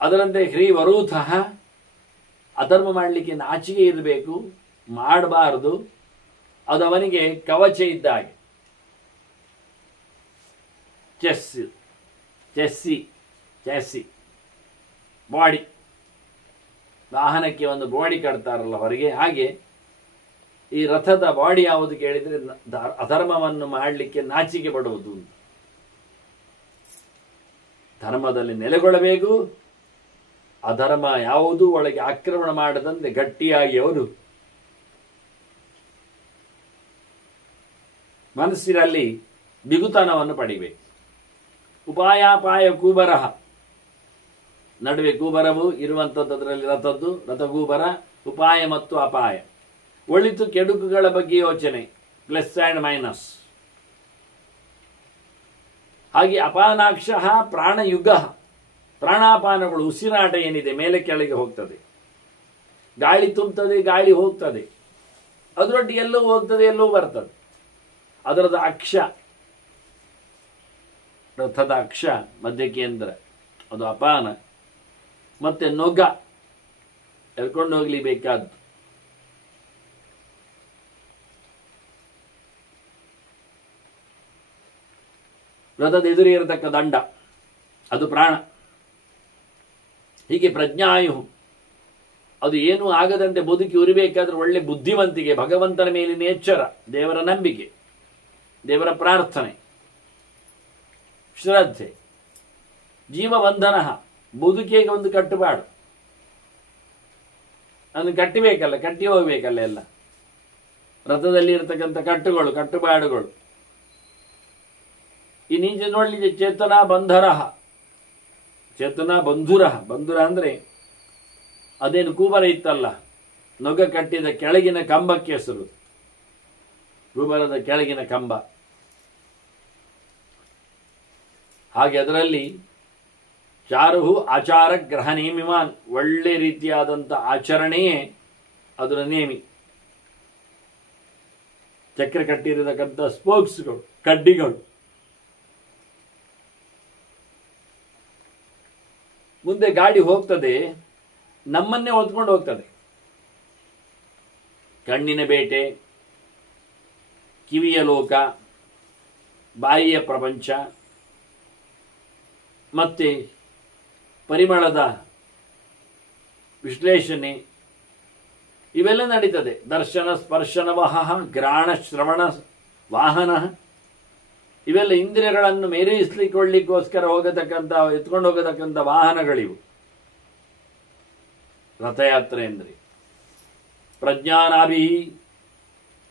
ಅದರಂತೆ ಹ್ರೀವರೂಥಃ, ಅಧರ್ಮ ಮಾಡಲಿಕ್ಕೆ ನಾಚಿಕೆ ಇರಬೇಕು, ಮಾಡಬಾರದು. ಅದು ಅವನಿಗೆ ಕವಚ ಇದ್ದಾಗೆ. ಚೆಸ್ಸಿ ಬಾಡಿ, ವಾಹನಕ್ಕೆ ಒಂದು ಬಾಡಿ ಕಟ್ತಾರಲ್ಲ ಹೊರಗೆ, ಹಾಗೆ ಈ ರಥದ ಬಾಡಿ ಯಾವುದು ಕೇಳಿದ್ರೆ ಅಧರ್ಮವನ್ನು ಮಾಡಲಿಕ್ಕೆ ನಾಚಿಕೆ ಪಡುವುದು. ಧರ್ಮದಲ್ಲಿ ನೆಲೆಗೊಳ್ಳಬೇಕು. ಅಧರ್ಮ ಯಾವುದು ಒಳಗೆ ಆಕ್ರಮಣ ಮಾಡದಂತೆ ಗಟ್ಟಿಯಾಗಿ ಅವರು ಮನಸ್ಸಿನಲ್ಲಿ ಬಿಗುತನವನ್ನು ಪಡಿಬೇಕು. ಉಪಾಯಾಪಾಯ ಕೂಬರಹ, ನಡುವೆ ಕೂಬರವು ಇರುವಂಥದ್ದು, ಅದರಲ್ಲಿ ರಥದ್ದು, ರಥಗೂಬರ, ಉಪಾಯ ಮತ್ತು ಅಪಾಯ, ಒಳಿತು ಕೆಡುಕುಗಳ ಬಗ್ಗೆ ಯೋಚನೆ, ಪ್ಲಸ್ ಆ್ಯಂಡ್ ಮೈನಸ್. ಹಾಗೆ ಅಪಾನಾಕ್ಷ ಪ್ರಾಣಯುಗ, ಪ್ರಾಣಾಪಾನಗಳು, ಉಸಿರಾಟ ಏನಿದೆ ಮೇಲೆ ಕೆಳಗೆ ಹೋಗ್ತದೆ, ಗಾಳಿ ತುಂಬುತ್ತದೆ, ಗಾಳಿ ಹೋಗ್ತದೆ, ಅದರೊಟ್ಟಿಗೆ ಎಲ್ಲೂ ಹೋಗ್ತದೆ, ಎಲ್ಲೂ ಬರ್ತದೆ. ಅದರದ ಅಕ್ಷ, ರಥದ ಅಕ್ಷ ಮಧ್ಯ ಕೇಂದ್ರ, ಅದು ಅಪಾನ. ಮತ್ತೆ ನೊಗ ಎಳ್ಕೊಂಡು ಹೋಗ್ಲಿ ಬೇಕಾದ್ದು. ರಥದ ಎದುರೇ ಇರತಕ್ಕ ದಂಡ, ಅದು ಪ್ರಾಣ. ಹೀಗೆ ಪ್ರಜ್ಞಾಯು, ಅದು ಏನೂ ಆಗದಂತೆ ಬದುಕಿ ಉರಿಬೇಕಾದ್ರೆ ಒಳ್ಳೆ ಬುದ್ಧಿವಂತಿಕೆ, ಭಗವಂತನ ಮೇಲಿನ ಎಚ್ಚರ, ದೇವರ ನಂಬಿಕೆ, ದೇವರ ಪ್ರಾರ್ಥನೆ, ಶ್ರದ್ಧೆ. ಜೀವಬಂಧನ, ಬದುಕಿಗೆ ಒಂದು ಕಟ್ಟುಪಾಡು, ಅದನ್ನು ಕಟ್ಟಿಬೇಕಲ್ಲ, ಕಟ್ಟಿ ಹೋಗ್ಬೇಕಲ್ಲ ಎಲ್ಲ. ರಥದಲ್ಲಿ ಇರತಕ್ಕಂಥ ಕಟ್ಟುಗಳು, ಕಟ್ಟುಪಾಡುಗಳು. ಈ ನೀಚೆ ನೋಡ್ಲಿಕ್ಕೆ ಚೇತನ ಬಂಧರ, ಚೇತನ ಬಂಧುರ. ಬಂಧುರ ಅಂದ್ರೆ ಅದೇನು ಕೂಬರ ಇತ್ತಲ್ಲ, ನೊಗ ಕಟ್ಟಿದ ಕೆಳಗಿನ ಕಂಬಕ್ಕೆ ಹೆಸರು, ಕೂಬರದ ಕೆಳಗಿನ ಕಂಬ. ಹಾಗೆ ಅದರಲ್ಲಿ ಚಾರುಹು ಆಚಾರ ಗ್ರಹ ನೇಮಿಮಾನ್, ಒಳ್ಳೆ ರೀತಿಯಾದಂಥ ಆಚರಣೆಯೇ ಅದರ ನೇಮಿ. ಚಕ್ರ ಕಟ್ಟಿರತಕ್ಕಂಥ ಸ್ಪೋಕ್ಸ್ಗಳು, ಕಡ್ಡಿಗಳು. ಮುಂದೆ ಗಾಡಿ ಹೋಗ್ತದೆ, ನಮ್ಮನ್ನೇ ಹೊತ್ಕೊಂಡು ಹೋಗ್ತದೆ. ಕಣ್ಣಿನ ಬೇಟೆ, ಕಿವಿಯ ಲೋಕ, ಬಾಯಿಯ ಪ್ರಪಂಚ, ಮತ್ತೆ ಪರಿಮಳದ ವಿಶ್ಲೇಷಣೆ, ಇವೆಲ್ಲ ನಡೀತದೆ. ದರ್ಶನ ಸ್ಪರ್ಶನ ವಹ, ಗ್ರಾಣ ಶ್ರವಣ ವಾಹನ, ಇವೆಲ್ಲ ಇಂದ್ರಿಯಗಳನ್ನು ಮೇರೈಸಲಿಕ್ಕೊಳ್ಳಿಕ್ಕೋಸ್ಕರ ಹೋಗತಕ್ಕಂಥ, ಎತ್ಕೊಂಡು ಹೋಗತಕ್ಕಂಥ ವಾಹನಗಳಿವು. ರಥಯಾತ್ರೆ ಅಂದರೆ ಪ್ರಜ್ಞಾನಾಭಿ,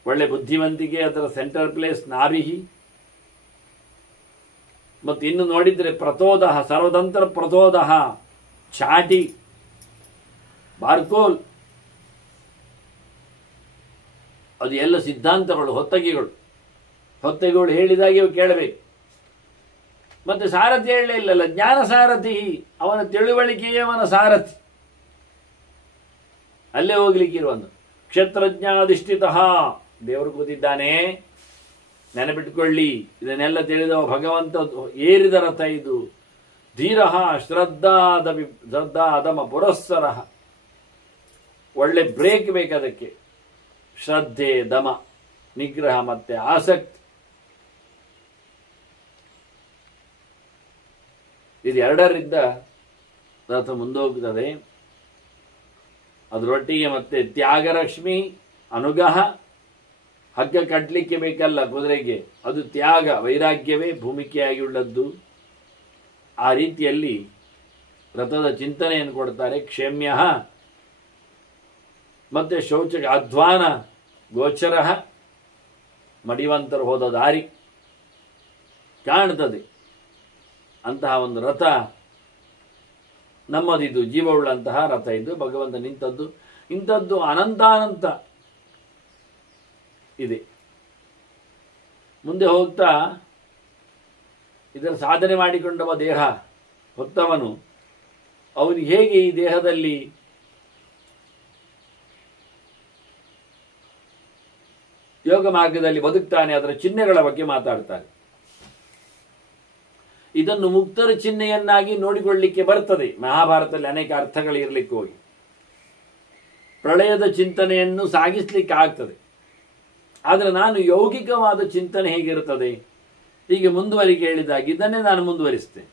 ಒಳ್ಳೆ ಬುದ್ಧಿವಂತಿಕೆ, ಅದರ ಸೆಂಟರ್ ಪ್ಲೇಸ್ ನಾಭಿ. ಮತ್ತು ಇನ್ನು ನೋಡಿದ್ರೆ ಪ್ರತೋದ, ಸರ್ವತಂತ್ರ ಪ್ರತೋದ, ಚಾಟಿ, ಬಾರ್ಕೋಲ್, ಅದು ಎಲ್ಲ ಸಿದ್ಧಾಂತಗಳು, ಹೊತ್ತಗೆಗಳು. ಹೊತ್ತಗೆಗಳು ಹೇಳಿದಾಗೆ ಕೇಳಬೇಕು. ಮತ್ತೆ ಸಾರಥಿ ಹೇಳಲೇ ಇಲ್ಲಲ್ಲ, ಜ್ಞಾನ ಸಾರಥಿ, ಅವನ ತಿಳುವಳಿಕೆಯೇ ಅವನ ಸಾರಥಿ. ಅಲ್ಲೇ ಹೋಗ್ಲಿಕ್ಕಿರುವಂತ. ಕ್ಷೇತ್ರಜ್ಞಾಧಿಷ್ಠಿತ, ದೇವರು ಕೂತಿದ್ದಾನೆ, ನೆನಪಿಟ್ಕೊಳ್ಳಿ. ಇದನ್ನೆಲ್ಲ ತಿಳಿದವ ಭಗವಂತ ಏರಿದ ರಥ ಇದು. ಧೀರ ಶ್ರದ್ಧಾ ಅದಮ ಪುರಸ್ಸರ, ಒಳ್ಳೆ ಬ್ರೇಕ್ ಬೇಕದಕ್ಕೆ. ಶ್ರದ್ಧೆ, ದಮ, ನಿಗ್ರಹ ಮತ್ತೆ ಆಸಕ್ತಿ, ಇದೆರಡರಿಂದ ರಥ ಮುಂದೋಗ್ತದೆ. ಅದರೊಟ್ಟಿಗೆ ಮತ್ತೆ ತ್ಯಾಗರಶ್ಮಿ, ಅನುಗ್ರಹ. ಹಗ್ಗ ಕಟ್ಟಲಿಕ್ಕೆ ಬೇಕಲ್ಲ ಕುದುರೆಗೆ, ಅದು ತ್ಯಾಗ, ವೈರಾಗ್ಯವೇ ಭೂಮಿಕೆಯಾಗಿ ಉಳ್ಳದ್ದು. ಆ ರೀತಿಯಲ್ಲಿ ರಥದ ಚಿಂತನೆಯನ್ನು ಕೊಡ್ತಾರೆ. ಕ್ಷೇಮ್ಯ ಮತ್ತೆ ಶೌಚ ಅಧ್ವಾನ ಗೋಚರ, ಮಡಿವಂತರು ಹೋದ ದಾರಿ ಕಾಣ್ತದೆ. ಅಂತಹ ಒಂದು ರಥ ನಮ್ಮದಿದು, ಜೀವವುಳ್ಳಂತಹ ರಥ ಇದು. ಭಗವಂತ ನಿಂತದ್ದು ಇಂಥದ್ದು ಅನಂತಾನಂತ ಇದೆ. ಮುಂದೆ ಹೋಗ್ತಾ ಇದರ ಸಾಧನೆ ಮಾಡಿಕೊಂಡವ ದೇಹ ಹೊತ್ತವನು, ಅವನಿಗೆ ಹೇಗೆ ಈ ದೇಹದಲ್ಲಿ ಯೋಗ ಮಾರ್ಗದಲ್ಲಿ ಬದುಕ್ತಾನೆ, ಅದರ ಚಿಹ್ನೆಗಳ ಬಗ್ಗೆ ಮಾತಾಡ್ತಾರೆ. ಇದನ್ನು ಮುಕ್ತರ ಚಿಹ್ನೆಯನ್ನಾಗಿ ನೋಡಿಕೊಳ್ಳಲಿಕ್ಕೆ ಬರ್ತದೆ. ಮಹಾಭಾರತದಲ್ಲಿ ಅನೇಕ ಅರ್ಥಗಳು ಇರಲಿಕ್ಕೆ ಹೋಗಿ ಪ್ರಳಯದ ಚಿಂತನೆಯನ್ನು ಸಾಗಿಸ್ಲಿಕ್ಕೆ ಆಗ್ತದೆ. ಆದರೆ ನಾನು ಯೌಗಿಕವಾದ ಚಿಂತನೆ ಹೇಗಿರುತ್ತದೆ ಹೀಗೆ ಮುಂದುವರಿಕೆ ಹೇಳಿದಾಗ ಇದನ್ನೇ ನಾನು ಮುಂದುವರಿಸ್ತೇನೆ.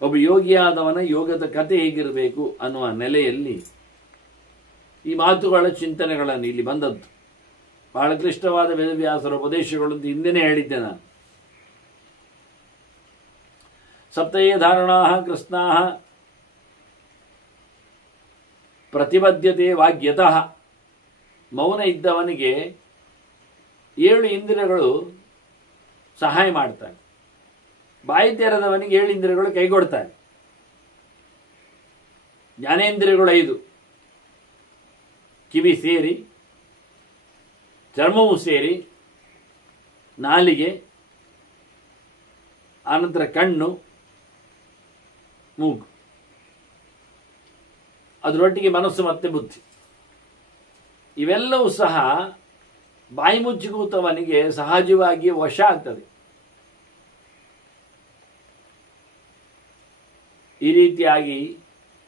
ಒಬ್ಬ ಯೋಗಿಯಾದವನ ಯೋಗದ ಕಥೆ ಹೇಗಿರಬೇಕು ಅನ್ನುವ ನೆಲೆಯಲ್ಲಿ ಈ ಮಾತುಗಳ ಚಿಂತನೆಗಳನ್ನು ಇಲ್ಲಿ ಬಂದದ್ದು. ಬಹಳ ಕ್ಲಿಷ್ಟವಾದ ವೇದವ್ಯಾಸರ ಉಪದೇಶಗಳು ಹಿಂದೆನೇ ಹೇಳಿದ್ದೆ ನಾನು. ಸಪ್ತಯೇ ಧಾರಣಾ ಕೃಷ್ಣಾ ಪ್ರತಿಬದ್ಧತೆ ವಾಗ್ಯತಃ. ಮೌನ ಇದ್ದವನಿಗೆ 7 ಇಂದ್ರಿಯಗಳು ಸಹಾಯ ಮಾಡ್ತಾರೆ. ಬಾಯಿ ತೆರೆದವನಿಗೆ 7 ಇಂದ್ರಿಯಗಳು ಕೈಗೊಡ್ತಾರೆ. ಜ್ಞಾನೇಂದ್ರಿಯಗಳು 5, ಕಿವಿ ಸೇರಿ, ಚರ್ಮವು ಸೇರಿ, ನಾಲಿಗೆ, ಆನಂತರ ಕಣ್ಣು, ಮೂಗು, ಅದರೊಟ್ಟಿಗೆ ಮನಸ್ಸು ಮತ್ತೆ ಬುದ್ಧಿ. ಇವೆಲ್ಲವೂ ಸಹ ಬಾಯಿ ಮುಚ್ಚಿ ಕೂತವನಿಗೆ ಸಹಜವಾಗಿ ವಶ ಆಗ್ತದೆ. ಈ ರೀತಿಯಾಗಿ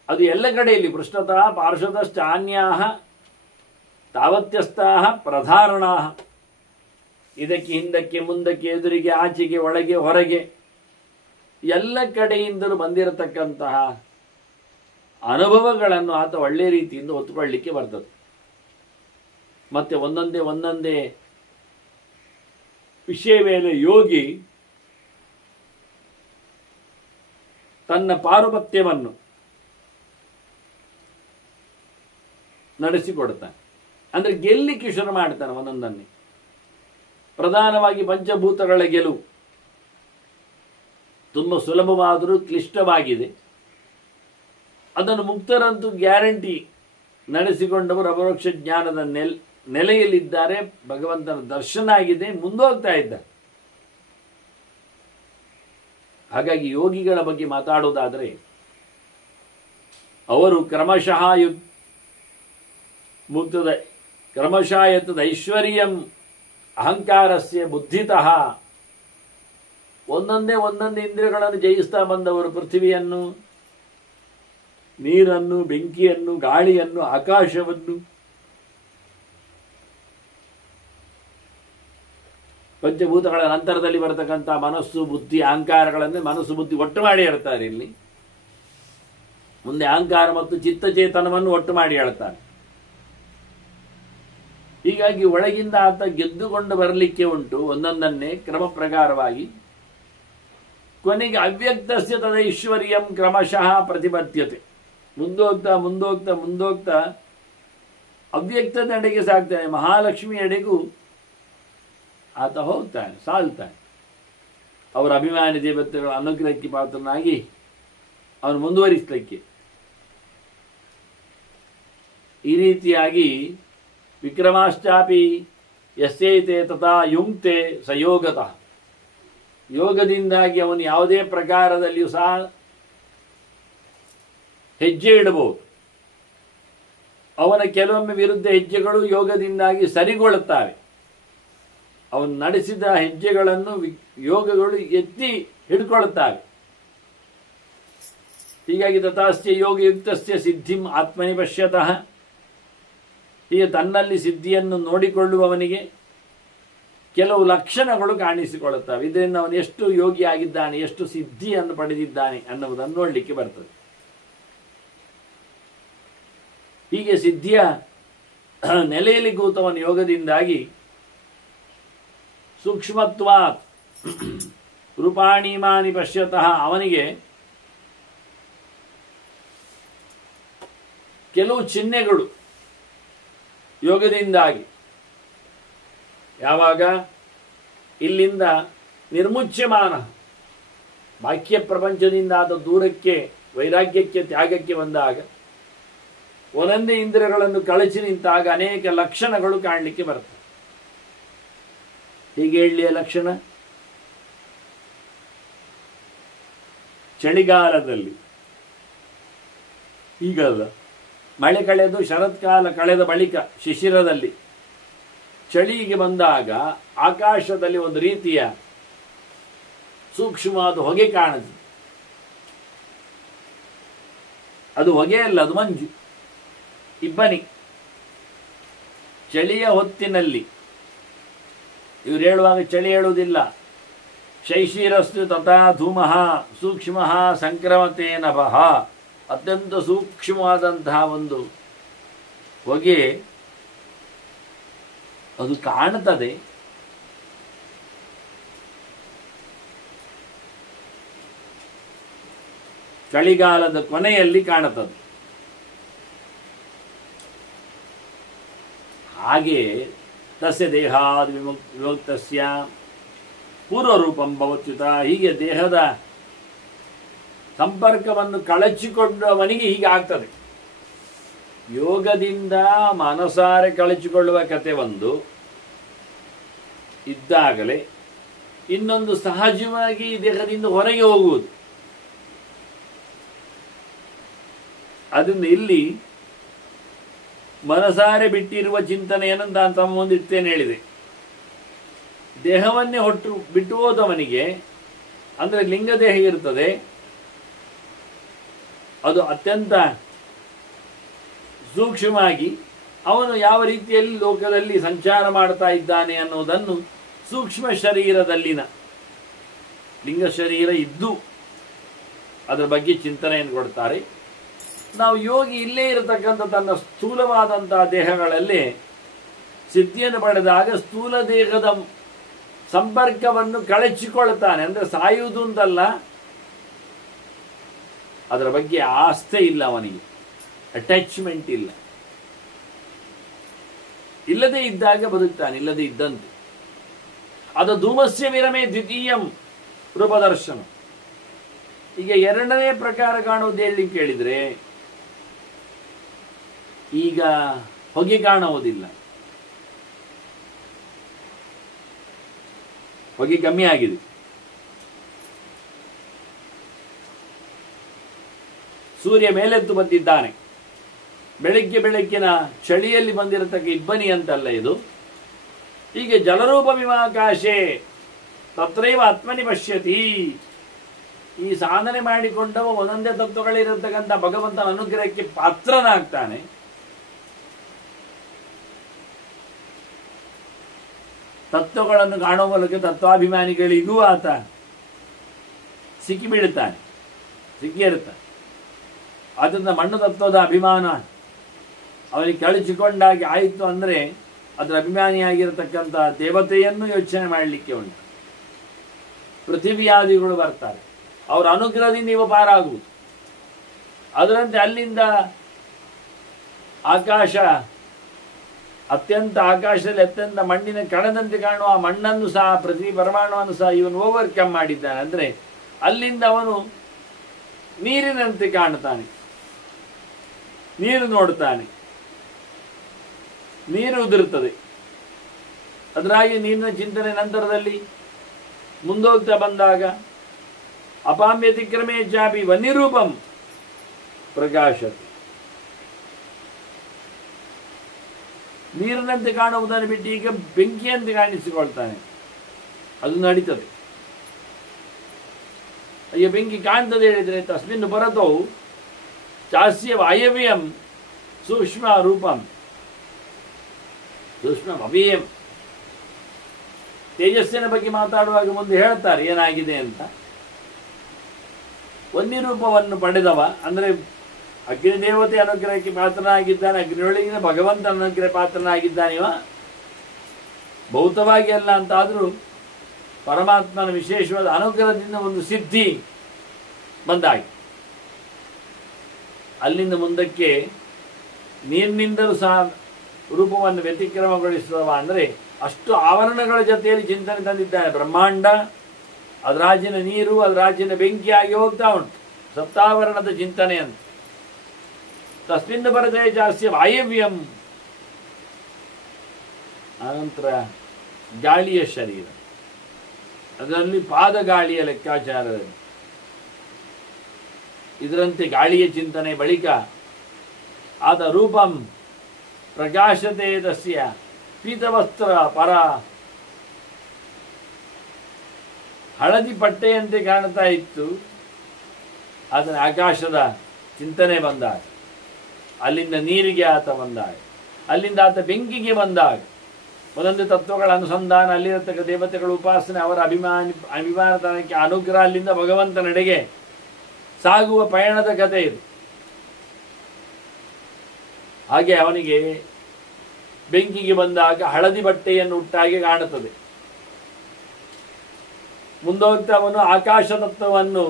ಅದು ಎಲ್ಲ ಕಡೆಯಲ್ಲಿ ಪೃಷ್ಠತಃ ಪಾರ್ಶ್ವತಶ್ಚ ಅನ್ಯಾಹ ತಾವತ್ಯಸ್ಥಾಹ ಪ್ರಧಾರಣಾಹ. ಇದಕ್ಕೆ ಹಿಂದಕ್ಕೆ ಮುಂದಕ್ಕೆ ಎದುರಿಗೆ ಆಚೆಗೆ ಒಳಗೆ ಹೊರಗೆ ಎಲ್ಲ ಕಡೆಯಿಂದಲೂ ಬಂದಿರತಕ್ಕಂತಹ ಅನುಭವಗಳನ್ನು ಆತ ಒಳ್ಳೆ ರೀತಿಯಿಂದ ಹೊತ್ತುಕೊಳ್ಳಲಿಕ್ಕೆ ಬರ್ತದೆ. ಮತ್ತೆ ಒಂದೊಂದೇ ವಿಷಯ ಮೇಲೆ ಯೋಗಿ ತನ್ನ ಪಾರುಪತ್ಯವನ್ನು ನಡೆಸಿಕೊಡ್ತಾನೆ. ಅಂದ್ರೆ ಗೆಲ್ಲಿಕ್ಕೆ ಶುರು ಮಾಡ್ತಾನೆ ಒಂದೊಂದನ್ನೇ. ಪ್ರಧಾನವಾಗಿ ಪಂಚಭೂತಗಳ ಗೆಲುವು ತುಂಬ ಸುಲಭವಾದರೂ ಕ್ಲಿಷ್ಟವಾಗಿದೆ. ಅದನ್ನು ಮುಕ್ತರಂತೂ ಗ್ಯಾರಂಟಿ ನಡೆಸಿಕೊಂಡವರು ಅಪರೋಕ್ಷ ಜ್ಞಾನದ ನೆಲೆಯಲ್ಲಿದ್ದಾರೆ. ಭಗವಂತನ ದರ್ಶನ ಆಗಿದೆ, ಮುಂದೋಗ್ತಾ ಇದ್ದಾರೆ. ಹಾಗಾಗಿ ಯೋಗಿಗಳ ಬಗ್ಗೆ ಮಾತಾಡುವುದಾದರೆ ಅವರು ಕ್ರಮಶಃ ಮುಕ್ತದ ಕ್ರಮಶಃ ಯತ್ತದ ಐಶ್ವರ್ಯಂ ಅಹಂಕಾರಸ್ಯ ಬುದ್ಧಿತಃ. ಒಂದೊಂದೇ ಇಂದ್ರಿಯಗಳನ್ನು ಜಯಿಸ್ತಾ ಬಂದವರು. ಪೃಥ್ವಿಯನ್ನು, ನೀರನ್ನು, ಬೆಂಕಿಯನ್ನು, ಗಾಳಿಯನ್ನು, ಆಕಾಶವನ್ನು, ಪಂಚಭೂತಗಳ ನಂತರದಲ್ಲಿ ಬರತಕ್ಕಂಥ ಮನಸ್ಸು, ಬುದ್ಧಿ, ಅಹಂಕಾರಗಳನ್ನೇ ಮನಸ್ಸು ಬುದ್ಧಿ ಒಟ್ಟು ಮಾಡಿ ಹೇಳ್ತಾರೆ ಇಲ್ಲಿ. ಮುಂದೆ ಅಹಂಕಾರ ಮತ್ತು ಚಿತ್ತಚೇತನವನ್ನು ಒಟ್ಟು ಮಾಡಿ ಹೇಳ್ತಾರೆ. ಹೀಗಾಗಿ ಒಳಗಿಂದ ಆತ ಗೆದ್ದುಕೊಂಡು ಬರಲಿಕ್ಕೆ ಉಂಟು ಒಂದೊಂದನ್ನೇ ಕ್ರಮ ಪ್ರಕಾರವಾಗಿ. ಕೊನೆಗೆ ಅವ್ಯಕ್ತಸ್ಯ ತದೈಶ್ವರ್ಯಂ ಕ್ರಮಶಃ ಪ್ರತಿಬದ್ಧತೆ. ಮುಂದೋಗ್ತಾ ಅವ್ಯಕ್ತದ ಎಡೆಗೆ ಸಾಗ್ತಾನೆ. ಮಹಾಲಕ್ಷ್ಮಿ ಎಡೆಗೂ ಆತ ಹೋಗ್ತಾನೆ, ಸಾಲ್ತಾನೆ. ಅವರ ಅಭಿಮಾನಿ ದೇವತೆಗಳ ಅನುಗ್ರಹಕ್ಕೆ ಪಾತ್ರನಾಗಿ ಅವನು ಮುಂದುವರಿಸಲಿಕ್ಕೆ. ಈ ರೀತಿಯಾಗಿ ವಿಕ್ರಮಾಶ್ಚಾಪಿ ಯಸ್ಯೈತೆ ತಥಾ ಯುಂಕ್ತೆ ಸಯೋಗತಃ. ಯೋಗದಿಂದಾಗಿ ಅವನು ಯಾವುದೇ ಪ್ರಕಾರದಲ್ಲಿಯೂ ಸಹ ಹೆಜ್ಜೆ ಇಡಬಹುದು. ಅವನ ಕೆಲವೊಮ್ಮೆ ವಿರುದ್ಧ ಹೆಜ್ಜೆಗಳು ಯೋಗದಿಂದಾಗಿ ಸರಿಗೊಳ್ಳುತ್ತವೆ. ಅವನು ನಡೆಸಿದ ಹೆಜ್ಜೆಗಳನ್ನು ಯೋಗಗಳು ಎತ್ತಿ ಹಿಡ್ಕೊಳ್ಳುತ್ತವೆ. ಹೀಗಾಗಿ ತಥಾಸ್ಯ ಯೋಗಯುಕ್ತಸ್ಯ ಸಿದ್ಧಿಂ ಆತ್ಮನಿ ಪಶ್ಯತಃ, ಹೀಗೆ ತನ್ನಲ್ಲಿ ಸಿದ್ಧಿಯನ್ನು ನೋಡಿಕೊಳ್ಳುವವನಿಗೆ ಕೆಲವು ಲಕ್ಷಣಗಳು ಕಾಣಿಸಿಕೊಳ್ಳುತ್ತವೆ. ಇದರಿಂದ ಅವನು ಎಷ್ಟು ಯೋಗಿ ಆಗಿದ್ದಾನೆ, ಎಷ್ಟು ಸಿದ್ಧಿಯನ್ನು ಪಡೆದಿದ್ದಾನೆ ಅನ್ನುವುದನ್ನು ನೋಡಲಿಕ್ಕೆ ಬರ್ತದೆ. ಹೀಗೆ ಸಿದ್ಧಿಯ ನೆಲೆಯಲ್ಲಿ ಕೂತವನ ಯೋಗದಿಂದಾಗಿ ಸೂಕ್ಷ್ಮತ್ವಾತ್ ರೂಪಾಣಿಮಾನಿ ಪಶ್ಯತಃ, ಅವನಿಗೆ ಕೆಲವು ಚಿಹ್ನೆಗಳು ಯೋಗದಿಂದಾಗಿ, ಯಾವಾಗ ಇಲ್ಲಿಂದ ನಿರ್ಮುಚ್ಯಮಾನ ಬಾಹ್ಯ ಪ್ರಪಂಚದಿಂದ ಆದ ದೂರಕ್ಕೆ, ವೈರಾಗ್ಯಕ್ಕೆ, ತ್ಯಾಗಕ್ಕೆ ಬಂದಾಗ, ಒಂದೊಂದೇ ಇಂದ್ರಿಯಗಳನ್ನು ಕಳಚಿ ನಿಂತಾಗ ಅನೇಕ ಲಕ್ಷಣಗಳು ಕಾಣಲಿಕ್ಕೆ ಬರ್ತವೆ. ಹೀಗೆ ಹೇಳಲಿಯ ಲಕ್ಷಣ, ಚಳಿಗಾಲದಲ್ಲಿ, ಈಗಲ್ಲ, ಮಳೆ ಕಳೆದು ಶರತ್ಕಾಲ ಕಳೆದ ಬಳಿಕ ಶಿಶಿರದಲ್ಲಿ ಚಳಿಗೆ ಬಂದಾಗ ಆಕಾಶದಲ್ಲಿ ಒಂದು ರೀತಿಯ ಸೂಕ್ಷ್ಮವಾದ ಹೊಗೆ ಕಾಣುತ್ತದೆ. ಅದು ಹೊಗೆ ಅಲ್ಲ, ಅದು ಮಂಜು, ಇಬ್ಬನಿ. ಚಳಿಯ ಹೊತ್ತಿನಲ್ಲಿ ಇವರು ಹೇಳುವಾಗ ಚಳಿ ಹೇಳುವುದಿಲ್ಲ. ಶೈಶಿರಸ್ತು ತಥಾ ಧೂಮಃ ಸೂಕ್ಷ್ಮಃ ಸಂಕ್ರಮತೆ ನಭಃ, ಅತ್ಯಂತ ಸೂಕ್ಷ್ಮವಾದಂತಹ ಒಂದು ಹೊಗೆ ಅದು ಕಾಣುತ್ತದೆ. ಚಳಿಗಾಲದ ಕೊನೆಯಲ್ಲಿ ಕಾಣುತ್ತದೆ. ಹಾಗೆ ತಸ್ಯ ದೇಹಾದ್ ವಿಮುಕ್ತಸ್ಯ ಪೂರ್ವರೂಪಂ ಭವತ್ಯುತ, ಹೀಗೆ ದೇಹದ ಸಂಪರ್ಕವನ್ನು ಕಳಚಿಕೊಂಡವನಿಗೆ ಹೀಗೆ ಆಗ್ತದೆ. ಯೋಗದಿಂದ ಮನಸಾರೆ ಕಳಚಿಕೊಳ್ಳುವ ಕತೆ ಒಂದು ಇದ್ದಾಗಲೇ ಇನ್ನೊಂದು ಸಹಜವಾಗಿ ದೇಹದಿಂದ ಹೊರಗೆ ಹೋಗುವುದು. ಅದನ್ನು ಇಲ್ಲಿ ಮನಸಾರೆ ಬಿಟ್ಟಿರುವ ಚಿಂತನೆಯನ್ನು ನಾನು ತಮ್ಮ ಮುಂದೆ ಇರ್ತೇನೆ ಹೇಳಿದೆ. ದೇಹವನ್ನೇ ಬಿಟ್ಟು ಹೋದವನಿಗೆ, ಅಂದರೆ ಲಿಂಗದೇಹ ಇರ್ತದೆ, ಅದು ಅತ್ಯಂತ ಸೂಕ್ಷ್ಮವಾಗಿ ಅವನು ಯಾವ ರೀತಿಯಲ್ಲಿ ಲೋಕದಲ್ಲಿ ಸಂಚಾರ ಮಾಡ್ತಾ ಇದ್ದಾನೆ ಅನ್ನುವುದನ್ನು ಸೂಕ್ಷ್ಮ ಶರೀರದಲ್ಲಿನ ಲಿಂಗ ಶರೀರ ಇದ್ದು ಅದರ ಬಗ್ಗೆ ಚಿಂತನೆಯನ್ನು ಕೊಡ್ತಾರೆ. ನಾವು ಯೋಗಿ ಇಲ್ಲೇ ಇರತಕ್ಕಂಥ ತನ್ನ ಸ್ಥೂಲವಾದಂತಹ ದೇಹಗಳಲ್ಲಿ ಸಿದ್ಧಿಯನ್ನು ಪಡೆದಾಗ ಸ್ಥೂಲ ದೇಹದ ಸಂಪರ್ಕವನ್ನು ಕಳಚಿಕೊಳ್ತಾನೆ. ಅಂದರೆ ಸಾಯುವುದು ಅಂತಲ್ಲ, ಅದರ ಬಗ್ಗೆ ಆಸ್ಥೆ ಇಲ್ಲ ಅವನಿಗೆ, ಅಟ್ಯಾಚ್ಮೆಂಟ್ ಇಲ್ಲ. ಇಲ್ಲದೆ ಇದ್ದಾಗ ಬದುಕ್ತಾನೆ, ಇಲ್ಲದೆ ಇದ್ದಂತೆ. ಅದು ಧೂಮಸ್ಯ ವಿರಮೆ ದ್ವಿತೀಯಂ ರೂಪದರ್ಶನ. ಈಗ ಎರಡನೇ ಪ್ರಕಾರ ಕಾಣುವುದು ಹೇಳಿ ಕೇಳಿದ್ರೆ, ಈಗ ಹೊಗೆ ಕಾಣುವುದಿಲ್ಲ, ಹೊಗೆ ಕಮ್ಮಿ ಆಗಿದೆ. ಸೂರ್ಯ ಮೇಲೆತ್ತು ಬಂದಿದ್ದಾನೆ. ಬೆಳಗ್ಗಿನ ಚಳಿಯಲ್ಲಿ ಬಂದಿರತಕ್ಕ ಇಬ್ಬನಿ ಅಂತಲ್ಲ ಇದು. ಹೀಗೆ ಜಲರೂಪ ವಿಮಾಕಾಶೆ ತತ್ರೈವ ಆತ್ಮನಿ ಪಶ್ಯತಿ. ಈ ಸಾಧನೆ ಮಾಡಿಕೊಂಡವ ಒಂದೊಂದೇ ತತ್ವಗಳಿರತಕ್ಕಂಥ ಭಗವಂತನ ಅನುಗ್ರಹಕ್ಕೆ ಪಾತ್ರನಾಗ್ತಾನೆ. ತತ್ವಗಳನ್ನು ಕಾಣುವ ಮೂಲಕ ತತ್ವಾಭಿಮಾನಿಗಳಿಗೂ ಆತ ಸಿಕ್ಕಿಬೀಳುತ್ತಾನೆ, ಸಿಕ್ಕಿರುತ್ತಾನೆ. ಆದ್ದರಿಂದ ಮಣ್ಣು ತತ್ವದ ಅಭಿಮಾನ ಅವನಿಗೆ ಕಳಚಿಕೊಂಡಾಗಿ ಆಯಿತು ಅಂದರೆ ಅದರ ಅಭಿಮಾನಿಯಾಗಿರತಕ್ಕಂಥ ದೇವತೆಯನ್ನು ಯೋಚನೆ ಮಾಡಲಿಕ್ಕೆ ಉಂಟು. ಪೃಥಿವಿಯಾದಿಗಳು ಬರ್ತಾರೆ, ಅವರ ಅನುಗ್ರಹದಿಂದ ಇವ ಪಾರಾಗುವುದು. ಅದರಂತೆ ಅಲ್ಲಿಂದ ಆಕಾಶ, ಆಕಾಶದಲ್ಲಿ ಅತ್ಯಂತ ಮಣ್ಣಿನ ಕಣದಂತೆ ಕಾಣುವ ಆ ಮಣ್ಣನ್ನು ಸಹ, ಪ್ರತಿ ಪರಮಾಣುವನ್ನು ಸಹ ಇವನು ಓವರ್ಕಮ್ ಮಾಡಿದ್ದಾನೆ. ಅಂದರೆ ಅಲ್ಲಿಂದ ಅವನು ನೀರಿನಂತೆ ಕಾಣುತ್ತಾನೆ, ನೀರು ನೋಡುತ್ತಾನೆ, ನೀರು ಉದುರುತ್ತದೆ. ಅದರಾಗಿ ನೀರಿನ ಚಿಂತನೆ ನಂತರದಲ್ಲಿ ಮುಂದೋಗ್ತಾ ಬಂದಾಗ ಅಪಾಮ್ಯತಿಕ್ರಮೇ ಚಾಪಿ ವನ್ಯರೂಪಂ ಪ್ರಕಾಶತೆ. ನೀರಿನಂತೆ ಕಾಣುವುದನ್ನು ಬಿಟ್ಟು ಈಗ ಬೆಂಕಿಯಂತೆ ಕಾಣಿಸಿಕೊಳ್ತಾನೆ. ಅದು ನಡೀತದೆ. ಅಯ್ಯೋ ಬೆಂಕಿ ಕಾಣ್ತದೆ ಹೇಳಿದರೆ ತಸ್ಮಿನ್ ಪರತೌ ಚಾಸ್ಯ ವಾಯವ್ಯಂ ಸೂಕ್ಷ್ಮ ರೂಪಂ ಸೂಕ್ಷ್ಮ ಅವ್ಯಯಂ. ತೇಜಸ್ಸಿನ ಬಗ್ಗೆ ಮಾತಾಡುವಾಗ ಮುಂದೆ ಹೇಳ್ತಾರೆ ಏನಾಗಿದೆ ಅಂತ. ವನ್ಯ ರೂಪವನ್ನು ಪಡೆದವ ಅಂದರೆ ಅಗ್ನಿದೇವತೆ ಅನುಗ್ರಹಕ್ಕೆ ಪಾತ್ರನಾಗಿದ್ದಾನೆ, ಅಗ್ನಿಯೊಳಗಿನ ಭಗವಂತನ ಅನುಗ್ರಹ ಪಾತ್ರನಾಗಿದ್ದಾನಿವ. ಭೌತವಾಗಿ ಅಲ್ಲ ಅಂತಾದರೂ ಪರಮಾತ್ಮನ ವಿಶೇಷವಾದ ಅನುಗ್ರಹದಿಂದ ಒಂದು ಸಿದ್ಧಿ ಬಂದಾಗಿ ಅಲ್ಲಿಂದ ಮುಂದಕ್ಕೆ ನೀರಿನಿಂದಲೂ ಸಹ ರೂಪವನ್ನು ವ್ಯತಿಕ್ರಮಗೊಳಿಸುವ ಅಂದರೆ ಅಷ್ಟು ಆವರಣಗಳ ಜೊತೆಯಲ್ಲಿ ಚಿಂತನೆ ತಂದಿದ್ದಾನೆ. ಬ್ರಹ್ಮಾಂಡ, ಅದರಾಜಿನ ನೀರು, ಅದರಾಜಿನ ಬೆಂಕಿಯಾಗಿ ಹೋಗ್ತಾ ಉಂಟು. ಸಪ್ತಾವರಣದ ಚಿಂತನೆ ಅಂತ. ತಸ್ಮಿನ್ ಪರತೆ ಜಾಸ್ತಿ ವಾಯವ್ಯಂ. ಅನಂತರ ಗಾಳಿಯ ಶರೀರ, ಅದರಲ್ಲಿ ಪಾದ ಗಾಳಿಯ ಲೆಕ್ಕಾಚಾರದಲ್ಲಿ ಇದರಂತೆ ಗಾಳಿಯ ಚಿಂತನೆ ಬಳಿಕ ಆತ ರೂಪಂ ಪ್ರಕಾಶತೆ ತಸ್ಯ ಪೀತವಸ್ತ್ರ ಪರ, ಹಳದಿ ಪಟ್ಟೆಯಂತೆ ಕಾಣ್ತಾ ಇತ್ತು. ಅದರ ಆಕಾಶದ ಚಿಂತನೆ ಬಂದಾಗ, ಅಲ್ಲಿಂದ ನೀರಿಗೆ ಆತ ಬಂದಾಗ, ಅಲ್ಲಿಂದ ಆತ ಬೆಂಕಿಗೆ ಬಂದಾಗ ಒಂದೊಂದು ತತ್ವಗಳ ಅನುಸಂಧಾನ, ಅಲ್ಲಿರತಕ್ಕ ದೇವತೆಗಳ ಉಪಾಸನೆ, ಅವರ ಅಭಿಮಾನತನಕ್ಕೆ ಅನುಗ್ರಹ, ಅಲ್ಲಿಂದ ಭಗವಂತನೆಡೆಗೆ ಸಾಗುವ ಪಯಣದ ಕಥೆ ಇದು. ಹಾಗೆ ಅವನಿಗೆ ಬೆಂಕಿಗೆ ಬಂದಾಗ ಹಳದಿ ಬಟ್ಟೆಯನ್ನು ಉಟ್ಟಾಗಿ ಕಾಣುತ್ತದೆ. ಮುಂದೋಗ್ತಾ ಅವನು ಆಕಾಶ ತತ್ವವನ್ನು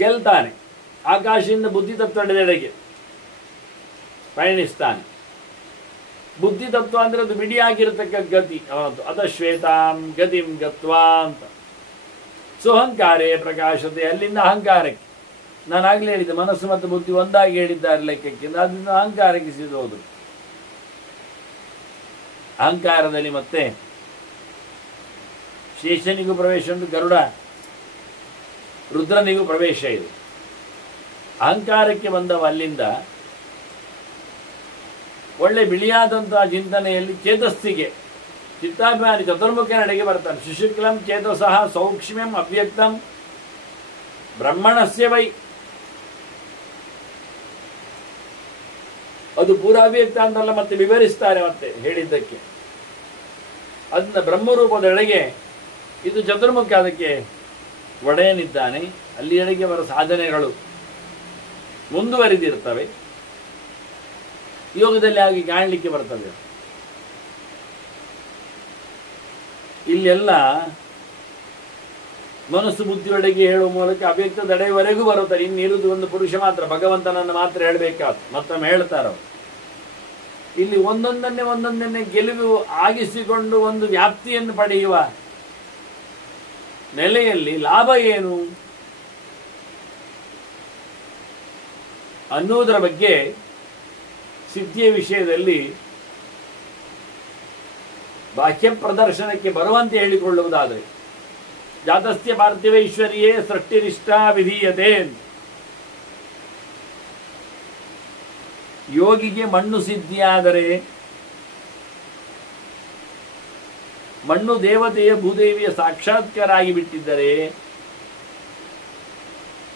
ಗೆಲ್ತಾನೆ. ಆಕಾಶದಿಂದ ಬುದ್ಧಿ ತತ್ವದೆಡೆಗೆ ಪಯಣಿಸ್ತಾನೆ. ಬುದ್ಧಿ ತತ್ವ ಅಂದ್ರೆ ಅದು ಬಿಡಿಯಾಗಿರತಕ್ಕ ಗತಿ ಅವನದು. ಅದ ಶ್ವೇತಾಂ ಗತಿಂ ಗತ್ವಾ ಅಂತ. ಸುಹಂಕಾರೇ ಪ್ರಕಾಶತೆ, ಅಲ್ಲಿಂದ ಅಹಂಕಾರಕ್ಕೆ. ನಾನಾಗಲೇ ಹೇಳಿದ್ದೆ, ಮನಸ್ಸು ಮತ್ತು ಬುದ್ಧಿ ಒಂದಾಗಿ ಹೇಳಿದ್ದಾರೆ ಲೆಕ್ಕಕ್ಕಿಂತ, ಅದರಿಂದ ಅಹಂಕಾರಕ್ಕೆ ಸಿಗೋದು. ಅಹಂಕಾರದಲ್ಲಿ ಮತ್ತೆ ಶೇಷನಿಗೂ ಪ್ರವೇಶ ಉಂಟು, ಗರುಡ ರುದ್ರನಿಗೂ ಪ್ರವೇಶ ಇದೆ. ಅಹಂಕಾರಕ್ಕೆ ಬಂದವ ಅಲ್ಲಿಂದ ಒಳ್ಳೆ ಬಿಳಿಯಾದಂತಹ ಚಿಂತನೆಯಲ್ಲಿ ಚೇತಸ್ಸಿಗೆ ಚಿತ್ತಾಭಿಮಾನಿ ಚತುರ್ಮುಖ ನಡೆಗೆ ಬರ್ತಾನೆ. ಸುಶುಕ್ಲಂ ಚೇತಸಃ ಸೌಕ್ಷ್ಮ್ಯಂ ಅವ್ಯಕ್ತಂ ಬ್ರಹ್ಮಣಸ್ಯ ವೈ. ಅದು ಪೂರಾ ಅವ್ಯಕ್ತ ಅಂತಲ್ಲ, ಮತ್ತೆ ವಿವರಿಸ್ತಾರೆ ಮತ್ತೆ ಹೇಳಿದ್ದಕ್ಕೆ. ಅದನ್ನ ಬ್ರಹ್ಮರೂಪದೊಳಗೆ ಇದು ಚತುರ್ಮುಖ, ಅದಕ್ಕೆ ಒಡೆಯನಿದ್ದಾನೆ. ಅಲ್ಲಿಯಡೆಗೆ ಅವರ ಸಾಧನೆಗಳು ಮುಂದುವರಿದಿರ್ತವೆ. ಯೋಗದಲ್ಲಿ ಆಗಿ ಕಾಣಲಿಕ್ಕೆ ಬರ್ತದೆ. ಇಲ್ಲೆಲ್ಲ ಮನಸ್ಸು ಬುದ್ಧಿಯೊಳಗೆ ಹೇಳುವ ಮೂಲಕ ಅವ್ಯಕ್ತದೆಡೆಯವರೆಗೂ ಬರುತ್ತಾರೆ. ಇನ್ನಿರುವುದು ಒಂದು ಪುರುಷ ಮಾತ್ರ, ಭಗವಂತನನ್ನು ಮಾತ್ರ ಹೇಳಬೇಕಾದ್ರು. ಮತ್ತೊಮ್ಮೆ ಹೇಳ್ತಾರ ಇಲ್ಲಿ ಒಂದೊಂದನ್ನೇ ಗೆಲುವು ಆಗಿಸಿಕೊಂಡು ಒಂದು ವ್ಯಾಪ್ತಿಯನ್ನು ಪಡೆಯುವ ನೆಲೆಯಲ್ಲಿ ಲಾಭ ಏನು ಅನ್ನುವುದರ ಬಗ್ಗೆ ಸಿದ್ಧಿಯ ವಿಷಯದಲ್ಲಿ ಬಾಹ್ಯ ಪ್ರದರ್ಶನಕ್ಕೆ ಬರುವಂತೆ ಹೇಳಿಕೊಳ್ಳುವುದಾದರೆ ಜಾತಸ್ಯ ಪಾರ್ಥಿವೈಶ್ವರ್ಯೇ ಸೃಷ್ಟಿರಿಷ್ಟ ವಿಧೀಯತೆ. ಯೋಗಿಗೆ ಮಣ್ಣು ಸಿದ್ಧಿಯಾದರೆ, ಮಣ್ಣು ದೇವತೆಯ ಭೂದೇವಿಯ ಸಾಕ್ಷಾತ್ಕಾರ ಆಗಿಬಿಟ್ಟಿದ್ದರೆ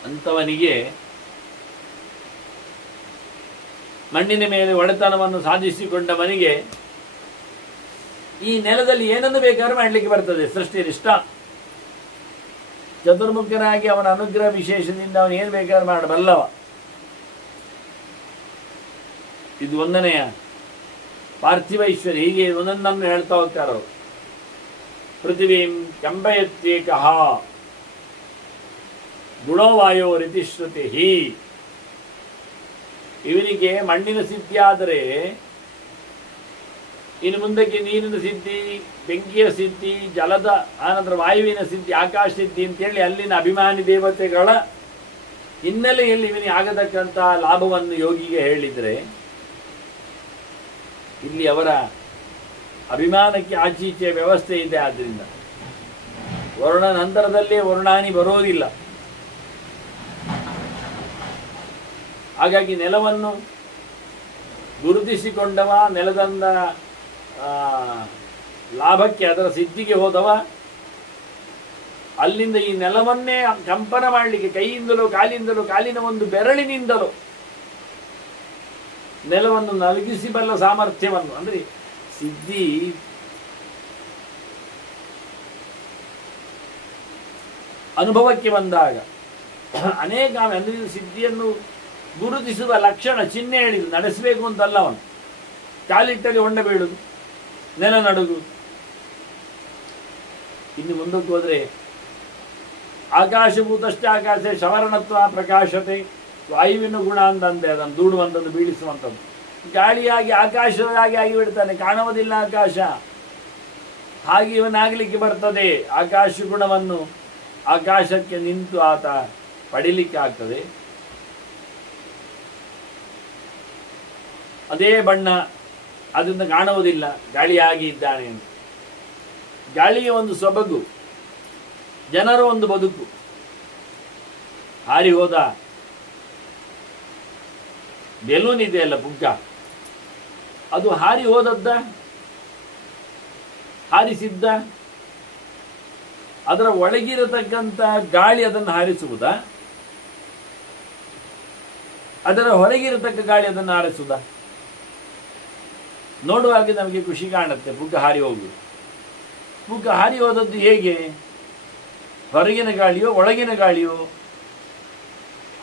ಅಂಥವನಿಗೆ ಮಣ್ಣಿನ ಮೇಲೆ ಒಡೆತನವನ್ನು ಸಾಧಿಸಿಕೊಂಡವನಿಗೆ ಈ ನೆಲದಲ್ಲಿ ಏನನ್ನು ಬೇಕಾದ್ರೂ ಮಾಡಲಿಕ್ಕೆ ಬರ್ತದೆ. ಸೃಷ್ಟಿರಿಷ್ಟ ಚತುರ್ಮುಖನಾಗಿ ಅವನ ಅನುಗ್ರಹ ವಿಶೇಷದಿಂದ ಅವನು ಏನು ಬೇಕಾದ್ರೂ ಮಾಡಬಲ್ಲವ. ಇದು ಒಂದನೆಯ ಪಾರ್ಥಿವೈಶ್ವರ್ಯ. ಹೀಗೆ ಒಂದೊಂದನ್ನು ಹೇಳ್ತಾ ಹೋಗ್ತಾರೋ. ಪೃಥಿವೀಂ ಕಂಬಯತ್ವೇಕಃ ಗುಣೋವಾಯೋ ರಿತಿಶ್ರುತಿ. ಇವನಿಗೆ ಮಣ್ಣಿನ ಸಿದ್ಧಿ ಆದರೆ ಇನ್ನು ಮುಂದಕ್ಕೆ ನೀರಿನ ಸಿದ್ಧಿ, ಬೆಂಕಿಯ ಸಿದ್ಧಿ, ಜಲದ ಆನಂತರ ವಾಯುವಿನ ಸಿದ್ಧಿ, ಆಕಾಶ ಸಿದ್ಧಿ ಅಂತೇಳಿ ಅಲ್ಲಿನ ಅಭಿಮಾನಿ ದೇವತೆಗಳ ಹಿನ್ನೆಲೆಯಲ್ಲಿ ಇವನಿಗೆ ಆಗತಕ್ಕಂಥ ಲಾಭವನ್ನು ಯೋಗಿಗೆ ಹೇಳಿದರೆ, ಇಲ್ಲಿ ಅವರ ಅಭಿಮಾನಕ್ಕೆ ಆಚೀಚೆಯ ವ್ಯವಸ್ಥೆ ಇದೆ. ಆದ್ದರಿಂದ ವರುಣ ನಂತರದಲ್ಲೇ ವರುಣಾನಿ ಬರೋದಿಲ್ಲ. ಹಾಗಾಗಿ ನೆಲವನ್ನು ಗುರುತಿಸಿಕೊಂಡವ, ನೆಲದಿಂದ ಲಾಭಕ್ಕೆ ಅದರ ಸಿದ್ಧಿಗೆ ಹೋದವ, ಅಲ್ಲಿಂದ ಈ ನೆಲವನ್ನೇ ಕಂಪನ ಮಾಡಲಿಕ್ಕೆ ಕೈಯಿಂದಲೋ ಕಾಲಿಂದಲೋ, ಕಾಲಿನ ಒಂದು ಬೆರಳಿನಿಂದಲೋ ನೆಲವನ್ನು ನಲಗಿಸಬಲ್ಲ ಸಾಮರ್ಥ್ಯವನ್ನು, ಅಂದರೆ ಸಿದ್ಧಿ ಅನುಭವಕ್ಕೆ ಬಂದಾಗ ಅನೇಕ ಅಂದರೆ ಸಿದ್ಧಿಯನ್ನು ಗುರುತಿಸುವ ಲಕ್ಷಣ ಚಿಹ್ನೆ ಹೇಳಿದ್ದು, ನಡೆಸಬೇಕು ಅಂತಲ್ಲ. ಅವನು ಕಾಲಿಟ್ಟಲ್ಲಿ ಹೊಂಡ ಬೀಳುದು, ನೆಲ ನಡುಗುವುದು. ಇನ್ನು ಮುಂದಕ್ಕೆ ಹೋದ್ರೆ ಆಕಾಶಭೂತಷ್ಟೇ ಆಕಾಶ ಶವರಣತ್ವ ಪ್ರಕಾಶತೆ ವಾಯುವಿನ ಗುಣ ಅಂತಂದೆ, ಅದನ್ನು ದೂಡುವಂಥದ್ದು, ಬೀಳಿಸುವಂಥದ್ದು. ಗಾಳಿಯಾಗಿ ಆಕಾಶವಾಗಿ ಆಗಿಬಿಡ್ತಾನೆ, ಕಾಣುವುದಿಲ್ಲ ಆಕಾಶ. ಹಾಗೆ ಇವನಾಗಲಿಕ್ಕೆ ಬರ್ತದೆ. ಆಕಾಶ ಗುಣವನ್ನು ಆಕಾಶಕ್ಕೆ ನಿಂತು ಆತ ಪಡಿಲಿಕ್ಕೆ ಆಗ್ತದೆ. ಅದೇ ಬಣ್ಣ ಅದರಿಂದ ಕಾಣುವುದಿಲ್ಲ, ಗಾಳಿಯಾಗಿ ಇದ್ದಾನೆ ಅಂತ. ಗಾಳಿಯ ಒಂದು ಸೊಬಗು, ಜನರ ಒಂದು ಬದುಕು. ಹಾರಿ ಹೋದ ಬೆಲೂನ್ ಇದೆಯಲ್ಲ ಪುಗ್ಗ, ಅದು ಹಾರಿ ಹೋದದ್ದ, ಹಾರಿಸಿದ್ದ, ಅದರ ಒಳಗಿರತಕ್ಕಂಥ ಗಾಳಿ ಅದನ್ನು ಹಾರಿಸುವುದ, ಅದರ ಹೊರಗಿರತಕ್ಕ ಗಾಳಿ ಅದನ್ನು ಹಾರಿಸುವುದ? ನೋಡುವಾಗ ನಮಗೆ ಖುಷಿ ಕಾಣುತ್ತೆ ಪುಗ್ಗ ಹಾರಿ ಹೋಗುವುದು. ಪುಗ್ಗ ಹಾರಿ ಹೋದದ್ದು ಹೇಗೆ? ಹೊರಗಿನ ಗಾಳಿಯೋ ಒಳಗಿನ ಗಾಳಿಯೋ?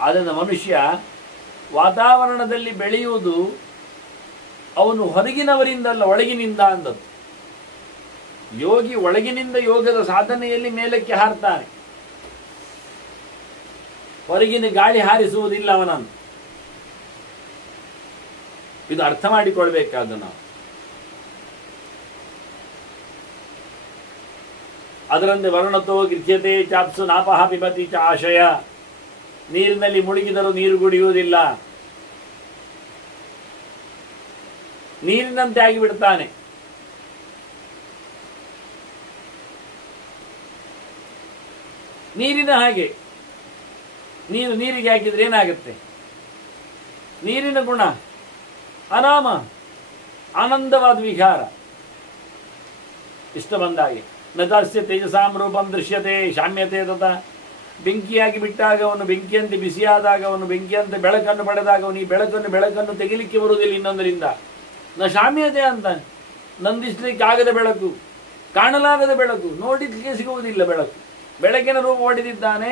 ಆದ್ದರಿಂದ ಮನುಷ್ಯ ವಾತಾವರಣದಲ್ಲಿ ಬೆಳೆಯುವುದು ಅವನು ಹೊರಗಿನವರಿಂದಲ್ಲ, ಒಳಗಿನಿಂದ ಅಂದದ್ದು. ಯೋಗಿ ಒಳಗಿನಿಂದ ಯೋಗದ ಸಾಧನೆಯಲ್ಲಿ ಮೇಲಕ್ಕೆ ಹಾರ್ತಾನೆ, ಹೊರಗಿನ ಗಾಳಿ ಹಾರಿಸುವುದಿಲ್ಲ ಅವನನ್ನು. ಇದು ಅರ್ಥ ಮಾಡಿಕೊಳ್ಬೇಕಾದ ನಾವು. ಅದರಂತೆ ವರ್ಣತೋ ಗೃಹ್ಯತೆ ಚಾಪ್ಸು ನಾಪಹ ಪಿಬತಿ ಚ ಆಶಯ. ನೀರಿನಲ್ಲಿ ಮುಳುಗಿದರೂ ನೀರು ಕುಡಿಯುವುದಿಲ್ಲ, ನೀರಿನಂತೆ ಆಗಿಬಿಡ್ತಾನೆ. ನೀರಿನ ಹಾಗೆ. ನೀರು ನೀರಿಗೆ ಹಾಕಿದ್ರೆ ಏನಾಗುತ್ತೆ? ನೀರಿನ ಗುಣ ಅನಾಮ, ಆನಂದವಾದ ವಿಹಾರ. ಇಷ್ಟ ಬಂದಾಗೆ ನದಾಸ್ಯ ತೇಜಸಾಂ ರೂಪಂ ದೃಶ್ಯತೆ ಶಾಮ್ಯತೆ ತತ. ಬೆಂಕಿಯಾಗಿ ಬಿಟ್ಟಾಗ ಅವನು ಬೆಂಕಿಯಂತೆ, ಬಿಸಿಯಾದಾಗ ಅವನು ಬೆಂಕಿಯಂತೆ, ಬೆಳಕನ್ನು ಪಡೆದಾಗ ಅವನು ಈ ಬೆಳಕನ್ನು ತೆಗಿಲಿಕ್ಕೆ ಬರುವುದಿಲ್ಲ ಇನ್ನೊಂದರಿಂದ. ನ ಶಾಮ್ಯತೆ ಅಂತ, ನಂದಿಸ್ಲಿಕ್ಕೆ ಆಗದ ಬೆಳಕು, ಕಾಣಲಾಗದ ಬೆಳಕು, ನೋಡಲಿಕ್ಕೆ ಸಿಗುವುದಿಲ್ಲ ಬೆಳಕು. ಬೆಳಕಿನ ರೂಪ ಹೊಡೆದಿದ್ದಾನೆ,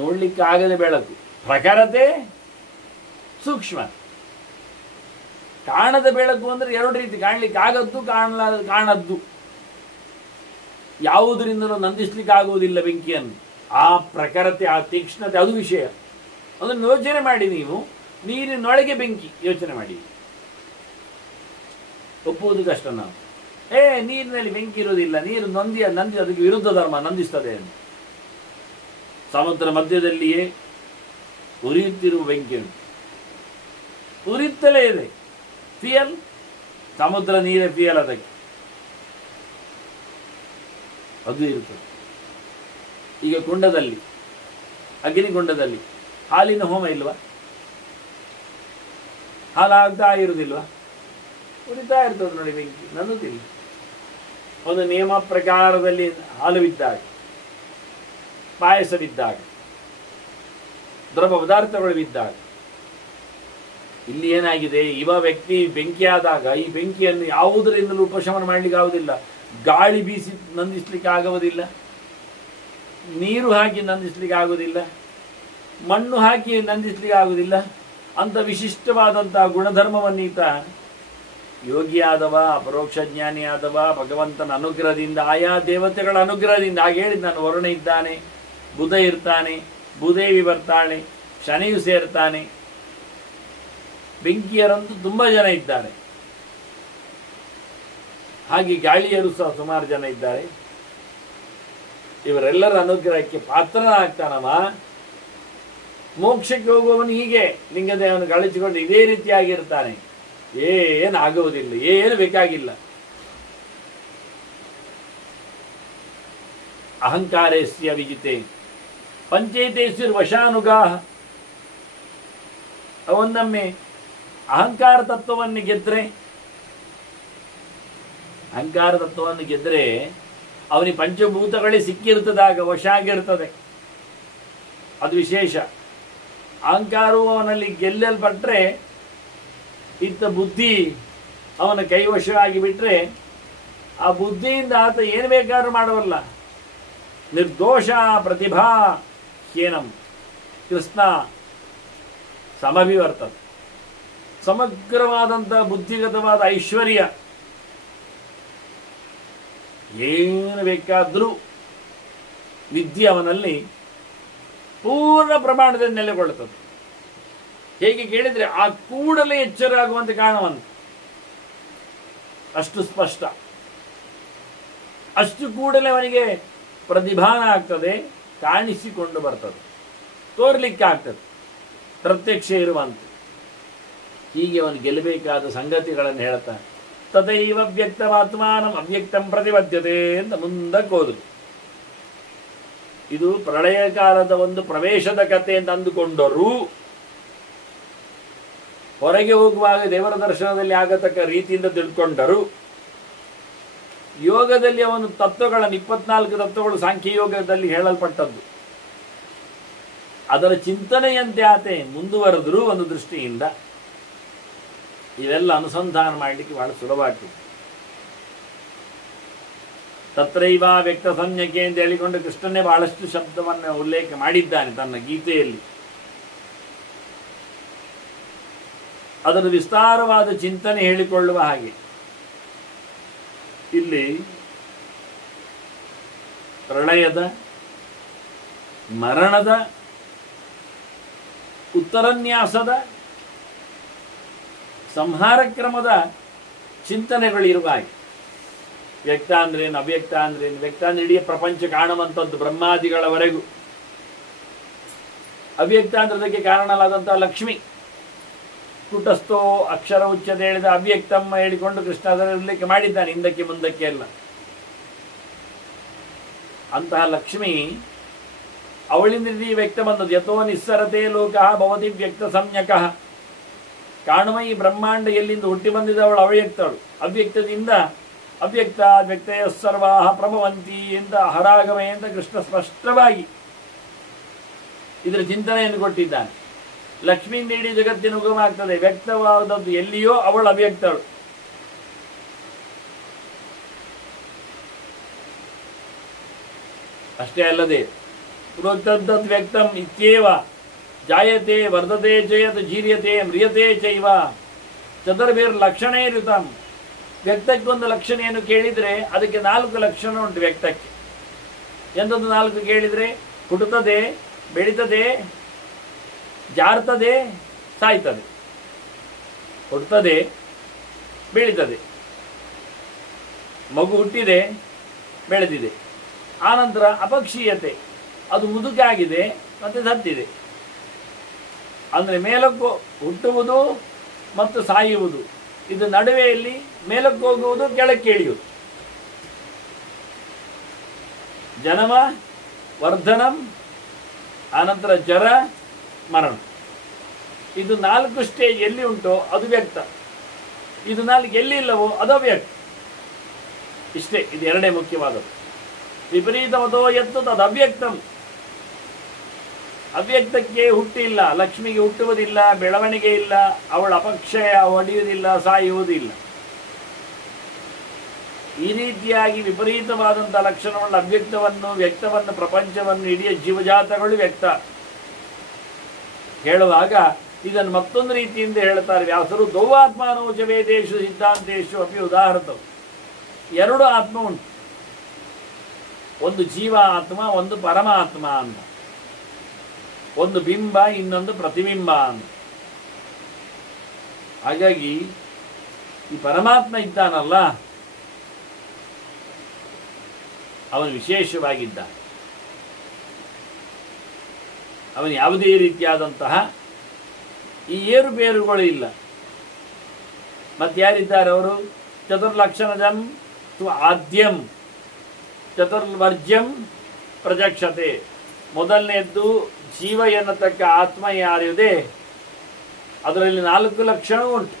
ನೋಡ್ಲಿಕ್ಕೆ ಆಗದ ಬೆಳಕು. ಪ್ರಖರತೆ ಸೂಕ್ಷ್ಮ. ಕಾಣದ ಬೆಳಕು ಅಂದ್ರೆ ಎರಡು ರೀತಿ, ಕಾಣಲಿಕ್ಕೆ ಆಗದ್ದು, ಕಾಣದ್ದು. ಯಾವುದರಿಂದಲೂ ನಂದಿಸ್ಲಿಕ್ಕೆ ಆಗುವುದಿಲ್ಲ ಬೆಂಕಿಯನ್ನು. ಆ ಪ್ರಖರತೆ, ಆ ತೀಕ್ಷ್ಣತೆ, ಅದು ವಿಷಯ. ಅದನ್ನು ಯೋಚನೆ ಮಾಡಿ ನೀವು. ನೀರಿನೊಳಗೆ ಬೆಂಕಿ ಯೋಚನೆ ಮಾಡಿ, ಒಪ್ಪುವುದು ಕಷ್ಟ ನಾವು. ನೀರಿನಲ್ಲಿ ಬೆಂಕಿ ಇರುವುದಿಲ್ಲ, ನೀರು ನಂದಿ ಅದಕ್ಕೆ ವಿರುದ್ಧ ಧರ್ಮ, ನಂದಿಸ್ತದೆ ಅಂತ. ಸಮುದ್ರ ಮಧ್ಯದಲ್ಲಿಯೇ ಉರಿಯುತ್ತಿರುವ ಬೆಂಕಿಯನ್ನು, ಉರಿಯುತ್ತಲೇ ಇದೆ. ಫಿಯಲ್, ಸಮುದ್ರ ನೀರೇ ಫಿಯಲ್, ಅದಕ್ಕೆ ಅದು ಇರುತ್ತದೆ. ಈಗ ಕುಂಡದಲ್ಲಿ, ಅಗ್ನಿಕುಂಡದಲ್ಲಿ ಹಾಲಿನ ಹೋಮ ಇಲ್ವಾ? ಹಾಲಾಗ್ತಾ ಇರುವುದಿಲ್ವಾ? ಉರಿತಾ ಇರ್ತದೆ ನೋಡಿ ಬೆಂಕಿ, ನಂದುತ್ತಿಲ್ಲ. ಒಂದು ನಿಯಮ ಪ್ರಕಾರದಲ್ಲಿ ಹಾಲು ಬಿದ್ದಾಗ, ಪಾಯಸ ಬಿದ್ದಾಗ, ದ್ರವ ಪದಾರ್ಥಗಳು ಬಿದ್ದಾಗ, ಇಲ್ಲಿ ಏನಾಗಿದೆ? ಇವ ವ್ಯಕ್ತಿ ಬೆಂಕಿಯಾದಾಗ ಈ ಬೆಂಕಿಯನ್ನು ಯಾವುದರಿಂದಲೂ ಉಪಶಮನ ಮಾಡಲಿಕ್ಕೆ ಆಗುವುದಿಲ್ಲ. ಗಾಳಿ ಬೀಸಿ ನಂದಿಸ್ಲಿಕ್ಕೆ ಆಗುವುದಿಲ್ಲ, ನೀರು ಹಾಕಿ ನಂದಿಸ್ಲಿಕ್ಕೆ ಆಗುವುದಿಲ್ಲ, ಮಣ್ಣು ಹಾಕಿ ನಂದಿಸ್ಲಿಕ್ಕೆ ಆಗುವುದಿಲ್ಲ. ಅಂತ ವಿಶಿಷ್ಟವಾದಂತಹ ಗುಣಧರ್ಮವನ್ನೀತ ಯೋಗಿಯಾದವ, ಅಪರೋಕ್ಷ ಜ್ಞಾನಿಯಾದವ, ಭಗವಂತನ ಅನುಗ್ರಹದಿಂದ, ಆಯಾ ದೇವತೆಗಳ ಅನುಗ್ರಹದಿಂದ, ಹಾಗೆ ಹೇಳಿದ್ ನಾನು, ವರುಣ ಇದ್ದಾನೆ, ಬುಧ ಇರ್ತಾನೆ, ಭೂದೇವಿ ಬರ್ತಾಳೆ, ಶನಿಯು ಸೇರ್ತಾನೆ, ಬೆಂಕಿಯರಂತೂ ತುಂಬಾ ಜನ ಇದ್ದಾರೆ. ಹಾಗೆ ಗಾಳಿಯರು ಸಹ ಸುಮಾರು ಜನ ಇದ್ದಾರೆ. ಇವರೆಲ್ಲರ ಅನುಗ್ರಹಕ್ಕೆ ಪಾತ್ರನಾಗ್ತಾನವ. ಮೋಕ್ಷಕ್ಕೆ ಹೋಗುವವನು ಹೀಗೆ ಲಿಂಗದೇವನು ಗಳಿಸಿಕೊಂಡು ಇದೇ ರೀತಿಯಾಗಿರ್ತಾನೆ. ಏನಾಗುವುದಿಲ್ಲ, ಏನು ಬೇಕಾಗಿಲ್ಲ. ಅಹಂಕಾರಸ್ಯ ವಿಜಿತೆ ಪಂಚೇತೇಶ್ವರ ವಶಾನುಗಾ. ಅವನೊಮ್ಮೆ ಅಹಂಕಾರ ತತ್ವವನ್ನು ಗೆದ್ರೆ ಅವನಿಗೆ ಪಂಚಭೂತಗಳೇ ಸಿಕ್ಕಿರ್ತದಾಗ ವಶ ಆಗಿರ್ತದೆ. ಅದು ವಿಶೇಷ. ಅಹಂಕಾರವು ಅವನಲ್ಲಿ ಗೆಲ್ಲಲ್ಪಟ್ರೆ ಇತ್ತ ಬುದ್ಧಿ ಅವನ ಕೈವಶ ಆಗಿಬಿಟ್ರೆ ಆ ಬುದ್ಧಿಯಿಂದ ಆತ ಏನು ಬೇಕಾದ್ರೂ ಮಾಡವಲ್ಲ. ನಿರ್ದೋಷ ಪ್ರತಿಭಾ ಹೀನಂ ಕೃಷ್ಣ ಸಮಭಿವರ್ತದೆ. ಸಮಗ್ರವಾದಂತಹ ಬುದ್ಧಿಗತವಾದ ಐಶ್ವರ್ಯ ಏನು ಬೇಕಾದರೂ ವಿದ್ಯೆ ಅವನಲ್ಲಿ ಪೂರ್ಣ ಪ್ರಮಾಣದಲ್ಲಿ ನೆಲೆಗೊಳ್ಳುತ್ತದೆ. ಹೇಗೆ ಕೇಳಿದ್ರೆ ಆ ಕೂಡಲೇ ಎಚ್ಚರ ಆಗುವಂತೆ ಕಾಣುವಂತೆ, ಅಷ್ಟು ಸ್ಪಷ್ಟ, ಅಷ್ಟು ಕೂಡಲೇ ಅವನಿಗೆ ಪ್ರತಿಭಾನ ಆಗ್ತದೆ, ಕಾಣಿಸಿಕೊಂಡು ಬರ್ತದೆ, ತೋರ್ಲಿಕ್ಕೆ ಆಗ್ತದೆ, ಪ್ರತ್ಯಕ್ಷ ಇರುವಂತೆ. ಹೀಗೆ ಅವನು ಗೆಲ್ಲಬೇಕಾದ ಸಂಗತಿಗಳನ್ನು ಹೇಳ್ತಾನೆ. ತಥೈವ ವ್ಯಕ್ತಮಾತ್ಮಾನಂ ಅವ್ಯಕ್ತಂ ಪ್ರತಿಬದ್ಧತೆ ಅಂತ ಮುಂದಕ್ಕೆ ಹೋದ್ರು. ಇದು ಪ್ರಳಯ ಕಾಲದ ಒಂದು ಪ್ರವೇಶದ ಕಥೆ ಅಂತ ಅಂದುಕೊಂಡರು. ಹೊರಗೆ ಹೋಗುವಾಗ ದೇವರ ದರ್ಶನದಲ್ಲಿ ಆಗತಕ್ಕ ರೀತಿಯಿಂದ ತಿಳ್ಕೊಂಡರು. ಯೋಗದಲ್ಲಿ ಅವನು ತತ್ವಗಳನ್ನು 24 ತತ್ವಗಳು ಸಾಂಖ್ಯ ಯೋಗದಲ್ಲಿ ಹೇಳಲ್ಪಟ್ಟದ್ದು. ಅದರ ಚಿಂತನೆಯಂತೆ ಆತೆ ಮುಂದುವರೆದ್ರು ಒಂದು ದೃಷ್ಟಿಯಿಂದ. ಇವೆಲ್ಲ ಅನುಸಂಧಾನ ಮಾಡಲಿಕ್ಕೆ ಬಹಳ ಸುಲಭ ಆಗ್ತದೆ. ತತ್ರೈವ ವ್ಯಕ್ತ ಸಂಜ್ಞಕೆ ಅಂತ ಹೇಳಿಕೊಂಡು ಕೃಷ್ಣನೇ ಬಹಳಷ್ಟು ಶಬ್ದವನ್ನು ಉಲ್ಲೇಖ ಮಾಡಿದ್ದಾನೆ ತನ್ನ ಗೀತೆಯಲ್ಲಿ. ಅದರ ವಿಸ್ತಾರವಾದ ಚಿಂತನೆ ಹೇಳಿಕೊಳ್ಳುವ ಹಾಗೆ ಇಲ್ಲಿ ಪ್ರಳಯದ, ಮರಣದ, ಉತ್ತರನ್ಯಾಸದ, ಸಂಹಾರ ಕ್ರಮದ ಚಿಂತನೆಗಳು ಇರುವ ಹಾಗೆ. ವ್ಯಕ್ತ ಅಂದ್ರೇನು, ಅವ್ಯಕ್ತ ಅಂದ್ರೇನು, ವ್ಯಕ್ತ ಅಂದ್ರೆ ಇಡೀ ಪ್ರಪಂಚ ಕಾಣುವಂಥದ್ದು ಬ್ರಹ್ಮಾದಿಗಳವರೆಗೂ. ಅವ್ಯಕ್ತ ಅಂದ್ರೆ ಅದಕ್ಕೆ ಕಾರಣಲಾದಂತಹ ಲಕ್ಷ್ಮಿ. ಕುಟಸ್ಥೋ ಅಕ್ಷರ ಉಚ್ಚತೆ ಹೇಳಿದ ಅವ್ಯಕ್ತಮ್ಮ ಹೇಳಿಕೊಂಡು ಕೃಷ್ಣ ಅದರ ಉಲ್ಲೇಖ ಮಾಡಿದ್ದಾನೆ ಹಿಂದಕ್ಕೆ ಮುಂದಕ್ಕೆ ಎಲ್ಲ. ಅಂತಹ ಲಕ್ಷ್ಮಿ ಅವಳಿಂದ ಇಡೀ ವ್ಯಕ್ತ ಬಂದದ್ದು. ಯಥೋ ನಿಸ್ಸರತೆ ಲೋಕಃ ಭವತಿ ವ್ಯಕ್ತ ಸಂಜ್ಞಕಃ. ಕಾಣುವ ಈ ಬ್ರಹ್ಮಾಂಡ ಎಲ್ಲಿಂದ ಹುಟ್ಟಿ ಬಂದಿದ್ದವಳು ಅವ್ಯಕ್ತಳು. ಅವ್ಯಕ್ತದಿಂದ ಅವ್ಯಕ್ತ ವ್ಯಕ್ತಯ ಸರ್ವಾಹ ಪ್ರಭವಂತಿ ಅಂತ ಹರಾಗಮೆ ಅಂತ ಕೃಷ್ಣ ಸ್ಪಷ್ಟವಾಗಿ ಇದರ ಚಿಂತನೆಯನ್ನು ಕೊಟ್ಟಿದ್ದಾನೆ. ಲಕ್ಷ್ಮಿಯಿಂದ ಇಡೀ ಜಗತ್ತಿನ ಉಗಮ ಆಗ್ತದೆ. ವ್ಯಕ್ತವಾದದ್ದು ಎಲ್ಲಿಯೋ ಅವಳು ಅವ್ಯಕ್ತಳು. ಅಷ್ಟೇ ಅಲ್ಲದೆ ಪ್ರೋಕ್ತದ್ದ ವ್ಯಕ್ತಂ ಇತ್ಯೇವ ಜಾಯತೆ ವರ್ಧತೆ ಜಯತ್ ಜೀರ್ಯತೆ ಮ್ರಿಯತೆ ಚೈವ ಚತುರ್ಭಿರ್ ಲಕ್ಷಣೇರುತಂ. ವ್ಯಕ್ತಕ್ಕೊಂದು ಲಕ್ಷಣೆಯನ್ನು ಕೇಳಿದರೆ ಅದಕ್ಕೆ 4 ಲಕ್ಷಣ ಉಂಟು ವ್ಯಕ್ತಕ್ಕೆ. ಎಂಥದ್ದು 4 ಕೇಳಿದರೆ? ಹುಟ್ಟುತ್ತದೆ, ಬೆಳೀತದೆ, ಜಾರ್ತದೆ, ಸಾಯ್ತದೆ. ಹುಟ್ಟುತ್ತದೆ, ಬೆಳೀತದೆ, ಮಗು ಹುಟ್ಟಿದೆ, ಬೆಳೆದಿದೆ. ಆನಂತರ ಅಪಕ್ಷೀಯತೆ, ಅದು ಮುದುಕಾಗಿದೆ ಮತ್ತೆ ಸತ್ತಿದೆ. ಅಂದರೆ ಮೇಲಕ್ಕೂ ಹುಟ್ಟುವುದು ಮತ್ತು ಸಾಯುವುದು, ಇದು ನಡುವೆಯಲ್ಲಿ ಮೇಲಕ್ಕೆ ಹೋಗುವುದು, ಕೆಳಕ್ಕೆ ಇಳಿಯುವುದು. ಜನನ, ವರ್ಧನಂ, ಆನಂತರ ಜರ, ಮರಣ. ಇದು 4 ಸ್ಟೇಜ್ ಎಲ್ಲಿ ಉಂಟೋ ಅದು ವ್ಯಕ್ತ. ಇದು 4 ಎಲ್ಲಿ ಇಲ್ಲವೋ ಅದು ಅವ್ಯಕ್ತ. ಇಷ್ಟೇ, ಇದು ಎರಡೇ ಮುಖ್ಯವಾದದ್ದು. ವಿಪರೀತವತೋ ಎತ್ತು ತದು ಅವ್ಯಕ್ತಂ. ಅವ್ಯಕ್ತಕ್ಕೆ ಹುಟ್ಟಿಲ್ಲ, ಲಕ್ಷ್ಮಿಗೆ ಹುಟ್ಟುವುದಿಲ್ಲ, ಬೆಳವಣಿಗೆ ಇಲ್ಲ, ಅವಳ ಅಪಕ್ಷಯ ಒಡೆಯುವುದಿಲ್ಲ, ಸಾಯುವುದಿಲ್ಲ. ಈ ರೀತಿಯಾಗಿ ವಿಪರೀತವಾದಂತಹ ಲಕ್ಷಣವುಳ್ಳ ಅವ್ಯಕ್ತವನ್ನು, ವ್ಯಕ್ತವನ್ನು, ಪ್ರಪಂಚವನ್ನು, ಇಡೀ ಜೀವಜಾತಗಳು ವ್ಯಕ್ತ ಹೇಳುವಾಗ ಇದನ್ನು ಮತ್ತೊಂದು ರೀತಿಯಿಂದ ಹೇಳ್ತಾರೆ ವ್ಯಾಸರು. ದೌವಾತ್ಮಾನೋಚ ವೇದೇಶು ಸಿದ್ಧಾಂತೇಶು ಅಪಿ ಉದಾಹೃತವು. 2 ಆತ್ಮ ಉಂಟು. ಒಂದು ಜೀವ ಆತ್ಮ, ಒಂದು ಪರಮಾತ್ಮ ಅಂತ. ಒಂದು ಬಿಂಬ, ಇನ್ನೊಂದು ಪ್ರತಿಬಿಂಬ ಅಂತ. ಹಾಗಾಗಿ ಈ ಪರಮಾತ್ಮ ಇದ್ದಾನಲ್ಲ, ಅವನು ವಿಶೇಷವಾಗಿದ್ದ. ಅವನು ಯಾವುದೇ ರೀತಿಯಾದಂತಹ ಈ ಏರುಪೇರುಗಳು ಇಲ್ಲ. ಮತ್ತಾರಿದ್ದಾರೆ ಅವರು? ಚತುರ್ಲಕ್ಷಣಜಂ ಆದ್ಯಂ ಚತುರ್ವರ್ಜ್ಯಂ ಪ್ರಜಕ್ಷತೆ. ಮೊದಲನೆಯದ್ದು ಜೀವ ಎನ್ನತಕ್ಕ ಆತ್ಮ ಯಾರಿದೆ ಅದರಲ್ಲಿ 4 ಲಕ್ಷಣ ಉಂಟು.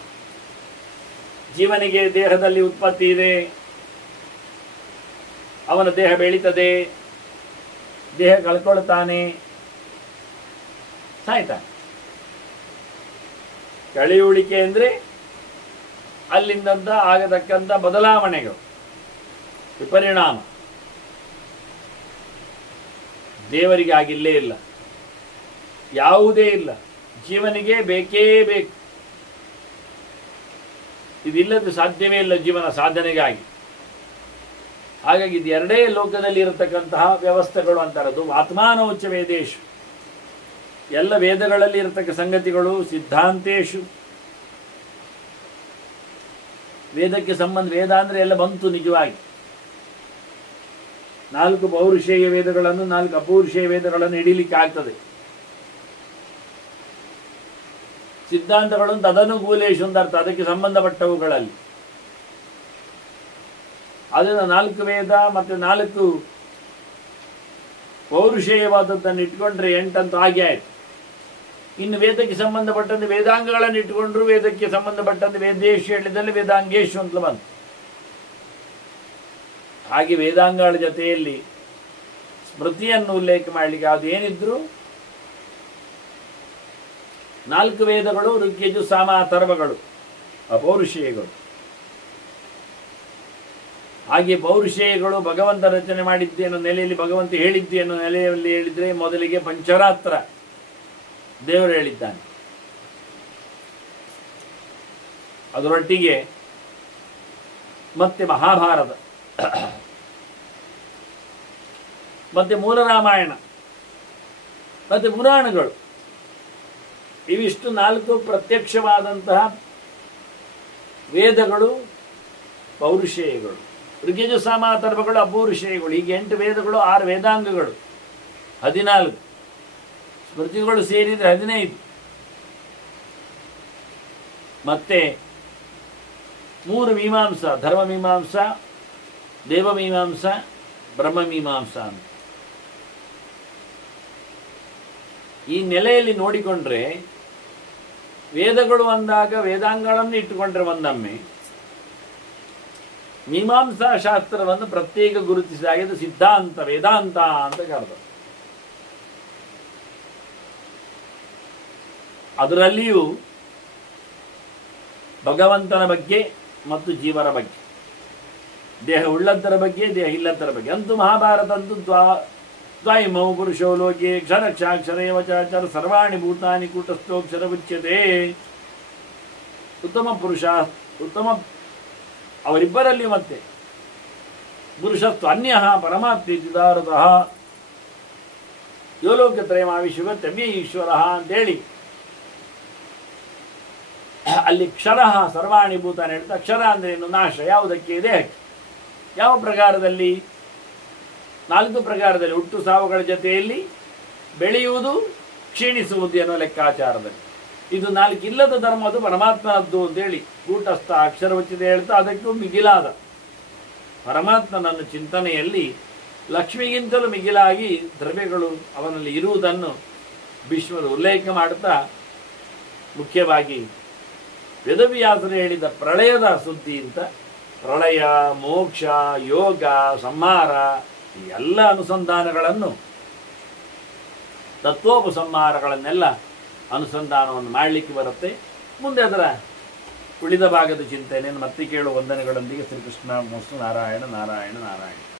ಜೀವನಿಗೆ ದೇಹದಲ್ಲಿ ಉತ್ಪತ್ತಿ ಇದೆ, ಅವನ ದೇಹ ಬೆಳೀತದೆ, ದೇಹ ಕಳ್ಕೊಳ್ತಾನೆ, ಸಾಯ್ತಾನೆ. ಕಳೆಯುಳಿಕೆ ಅಂದರೆ ಅಲ್ಲಿಂದ ಆಗತಕ್ಕಂಥ ಬದಲಾವಣೆಗಳು, ವಿಪರಿಣಾಮ. ದೇವರಿಗೆ ಆಗಿಲ್ಲೇ ಇಲ್ಲ, ಯಾವುದೇ ಇಲ್ಲ. ಜೀವನಿಗೆ ಬೇಕೇ ಬೇಕು, ಇದಿಲ್ಲದೆ ಸಾಧ್ಯವೇ ಇಲ್ಲ ಜೀವನ ಸಾಧನೆಗಾಗಿ. ಹಾಗಾಗಿ ಇದು ಎರಡೇ ಲೋಕದಲ್ಲಿ ಇರತಕ್ಕಂತಹ ವ್ಯವಸ್ಥೆಗಳು ಅಂತಾರದು. ಆತ್ಮಾನೋಚ್ಚ ವೇದೇಶು, ಎಲ್ಲ ವೇದಗಳಲ್ಲಿ ಇರತಕ್ಕ ಸಂಗತಿಗಳು. ಸಿದ್ಧಾಂತೇಶು, ವೇದಕ್ಕೆ ಸಂಬಂಧ, ವೇದ ಅಂದರೆ ಎಲ್ಲ ಬಂತು ನಿಜವಾಗಿ. 4 ಪೌರುಷೇಯ ವೇದಗಳನ್ನು 4 ಅಪೌರುಷೇಯ ವೇದಗಳನ್ನು ಹಿಡೀಲಿಕ್ಕೆ ಆಗ್ತದೆ. ಸಿದ್ಧಾಂತಗಳು ತದನುಕೂಲೇಶು ಅಂತ ಅರ್ಥ, ಅದಕ್ಕೆ ಸಂಬಂಧಪಟ್ಟವುಗಳಲ್ಲಿ. ಅದರಿಂದ 4 ವೇದ ಮತ್ತು 4 ಪೌರುಷೇಯವಾದದ್ದನ್ನು ಇಟ್ಕೊಂಡ್ರೆ 8 ಅಂತ ಹಾಗೆ ಆಯ್ತು. ಇನ್ನು ವೇದಕ್ಕೆ ಸಂಬಂಧಪಟ್ಟಂತೆ ವೇದಾಂಗಗಳನ್ನು ಇಟ್ಟುಕೊಂಡ್ರು ವೇದಕ್ಕೆ ಸಂಬಂಧಪಟ್ಟಂತೆ ವೇದೇಶು ಹೇಳಿದಲ್ಲಿ ವೇದಾಂಗೇಶು ಅಂತ ಬಂತು. ಹಾಗೆ ವೇದಾಂಗಗಳ ಜೊತೆಯಲ್ಲಿ ಸ್ಮೃತಿಯನ್ನು ಉಲ್ಲೇಖ ಮಾಡಲಿಕ್ಕೆ ಅದೇನಿದ್ರು 4 ವೇದಗಳು, ಋಗ್ಯಜು ಸಾಮ ಅಥರ್ವಗಳು ಅಪೌರುಷೇಯಗಳು. ಹಾಗೆ ಪೌರುಷೇಯಗಳು ಭಗವಂತ ರಚನೆ ಮಾಡಿದ್ದೆ ಅನ್ನೋ ನೆಲೆಯಲ್ಲಿ, ಭಗವಂತ ಹೇಳಿದ್ದೆ ಅನ್ನೋ ನೆಲೆಯಲ್ಲಿ ಹೇಳಿದ್ರೆ ಮೊದಲಿಗೆ ಪಂಚರಾತ್ರ ದೇವರು ಹೇಳಿದ್ದಾನೆ. ಅದರೊಟ್ಟಿಗೆ ಮತ್ತೆ ಮಹಾಭಾರತ, ಮತ್ತೆ ಮೂಲ ರಾಮಾಯಣ, ಮತ್ತೆ ಪುರಾಣಗಳು, ಇವಿಷ್ಟು 4 ಪ್ರತ್ಯಕ್ಷವಾದಂತಹ ವೇದಗಳು, ಪೌರುಷೇಯಗಳು. ಋಗ್ಯಜು ಸಾಮ ಅಥರ್ವಗಳು ಅಪೌರುಷೇಯಗಳು. ಹೀಗೆ 8 ವೇದಗಳು, 6 ವೇದಾಂಗಗಳು, 14 ಸ್ಮೃತಿಗಳು ಸೇರಿದರೆ 15. ಮತ್ತೆ 3 ಮೀಮಾಂಸಾ, ಧರ್ಮಮೀಮಾಂಸಾ, ದೇವಮೀಮಾಂಸಾ, ಬ್ರಹ್ಮಮೀಮಾಂಸಾ ಅಂತ. ಈ ನೆಲೆಯಲ್ಲಿ ನೋಡಿಕೊಂಡ್ರೆ ವೇದಗಳು ಅಂದಾಗ ವೇದಾಂಗಗಳನ್ನು ಇಟ್ಟುಕೊಂಡ್ರೆ ಒಂದೊಮ್ಮೆ, ಮೀಮಾಂಸಾ ಶಾಸ್ತ್ರವನ್ನು ಪ್ರತ್ಯೇಕ ಗುರುತಿಸಿದಾಗ ಸಿದ್ಧಾಂತ ವೇದಾಂತ ಅಂತ ಕರೆದರು. ಅದರಲ್ಲಿಯೂ ಭಗವಂತನ ಬಗ್ಗೆ ಮತ್ತು ಜೀವರ ಬಗ್ಗೆ, ದೇಹ ಉಳ್ಳದ್ದರ ಬಗ್ಗೆ, ದೇಹ ಇಲ್ಲದ್ದರ ಬಗ್ಗೆ. ಅಂತೂ ಮಹಾಭಾರತ ಅಂತೂ ದ್ವೈಮೌ ಪುರುಷೋ ಲೋಕೆ ಕ್ಷರಕ್ಷಾಕ್ಷರೇವ ಚಾಚರ ಸರ್ವಾಣಿ ಭೂತಾನಿ ಕೂಟಸ್ಥೋಕ್ಷರ ಉಚ್ಯತೆ. ಉತ್ತಮ ಪುರುಷ, ಉತ್ತಮ ಅವರಿಬ್ಬರಲ್ಲಿ ಮತ್ತೆ ಪುರುಷತ್ವ ಅನ್ಯ ಪರಮಾತ್ಮ ಚಿದಾರತಃ ಯೋ ಲೋಕತ್ರಯಮಾವಿಶ್ವ ತಮೇ ಈಶ್ವರ ಅಂತೇಳಿ ಅಲ್ಲಿ ಕ್ಷರ ಸರ್ವಾಣಿ ಭೂತಾನಿ ಹೇಳ್ತಾ, ಕ್ಷರ ಅಂದ್ರೆ ಏನು? ನಾಶ. ಯಾವುದಕ್ಕೆ? ದೇಹಕ್ಕೆ. ಯಾವ ಪ್ರಕಾರದಲ್ಲಿ? 4 ಪ್ರಕಾರದಲ್ಲಿ, ಹುಟ್ಟು ಸಾವುಗಳ ಜೊತೆಯಲ್ಲಿ ಬೆಳೆಯುವುದು, ಕ್ಷೀಣಿಸುವುದು ಎನ್ನುವ ಲೆಕ್ಕಾಚಾರದಲ್ಲಿ. ಇದು 4 ಇಲ್ಲದ ಧರ್ಮ, ಅದು ಪರಮಾತ್ಮನದ್ದು ಅಂತೇಳಿ ಕೂಟಸ್ಥ ಅಕ್ಷರವಚ್ಚಿದೆ ಹೇಳ್ತಾ ಅದಕ್ಕೂ ಮಿಗಿಲಾದ ಪರಮಾತ್ಮನನ್ನು ಚಿಂತನೆಯಲ್ಲಿ ಲಕ್ಷ್ಮಿಗಿಂತಲೂ ಮಿಗಿಲಾಗಿ ದ್ರವ್ಯಗಳು ಅವನಲ್ಲಿ ಇರುವುದನ್ನು ಭೀಷ್ಮರು ಉಲ್ಲೇಖ ಮಾಡುತ್ತಾ, ಮುಖ್ಯವಾಗಿ ವೇದವ್ಯಾಸರು ಹೇಳಿದ ಪ್ರಳಯದ ಸುದ್ದಿ ಅಂತ, ಪ್ರಳಯ, ಮೋಕ್ಷ, ಯೋಗ, ಸಂಹಾರ, ಈ ಎಲ್ಲ ಅನುಸಂಧಾನಗಳನ್ನು, ತತ್ವೋಪಸಂಹಾರಗಳನ್ನೆಲ್ಲ ಅನುಸಂಧಾನವನ್ನು ಮಾಡಲಿಕ್ಕೆ ಬರುತ್ತೆ. ಮುಂದೆ ಅದರ ಉಳಿದ ಭಾಗದ ಚಿಂತನೆಯನ್ನು ಮತ್ತೆ ಕೇಳುವ ವಂದನೆಗಳೊಂದಿಗೆ ಶ್ರೀಕೃಷ್ಣ ಮಸ್ತು. ನಾರಾಯಣ ನಾರಾಯಣ ನಾರಾಯಣ.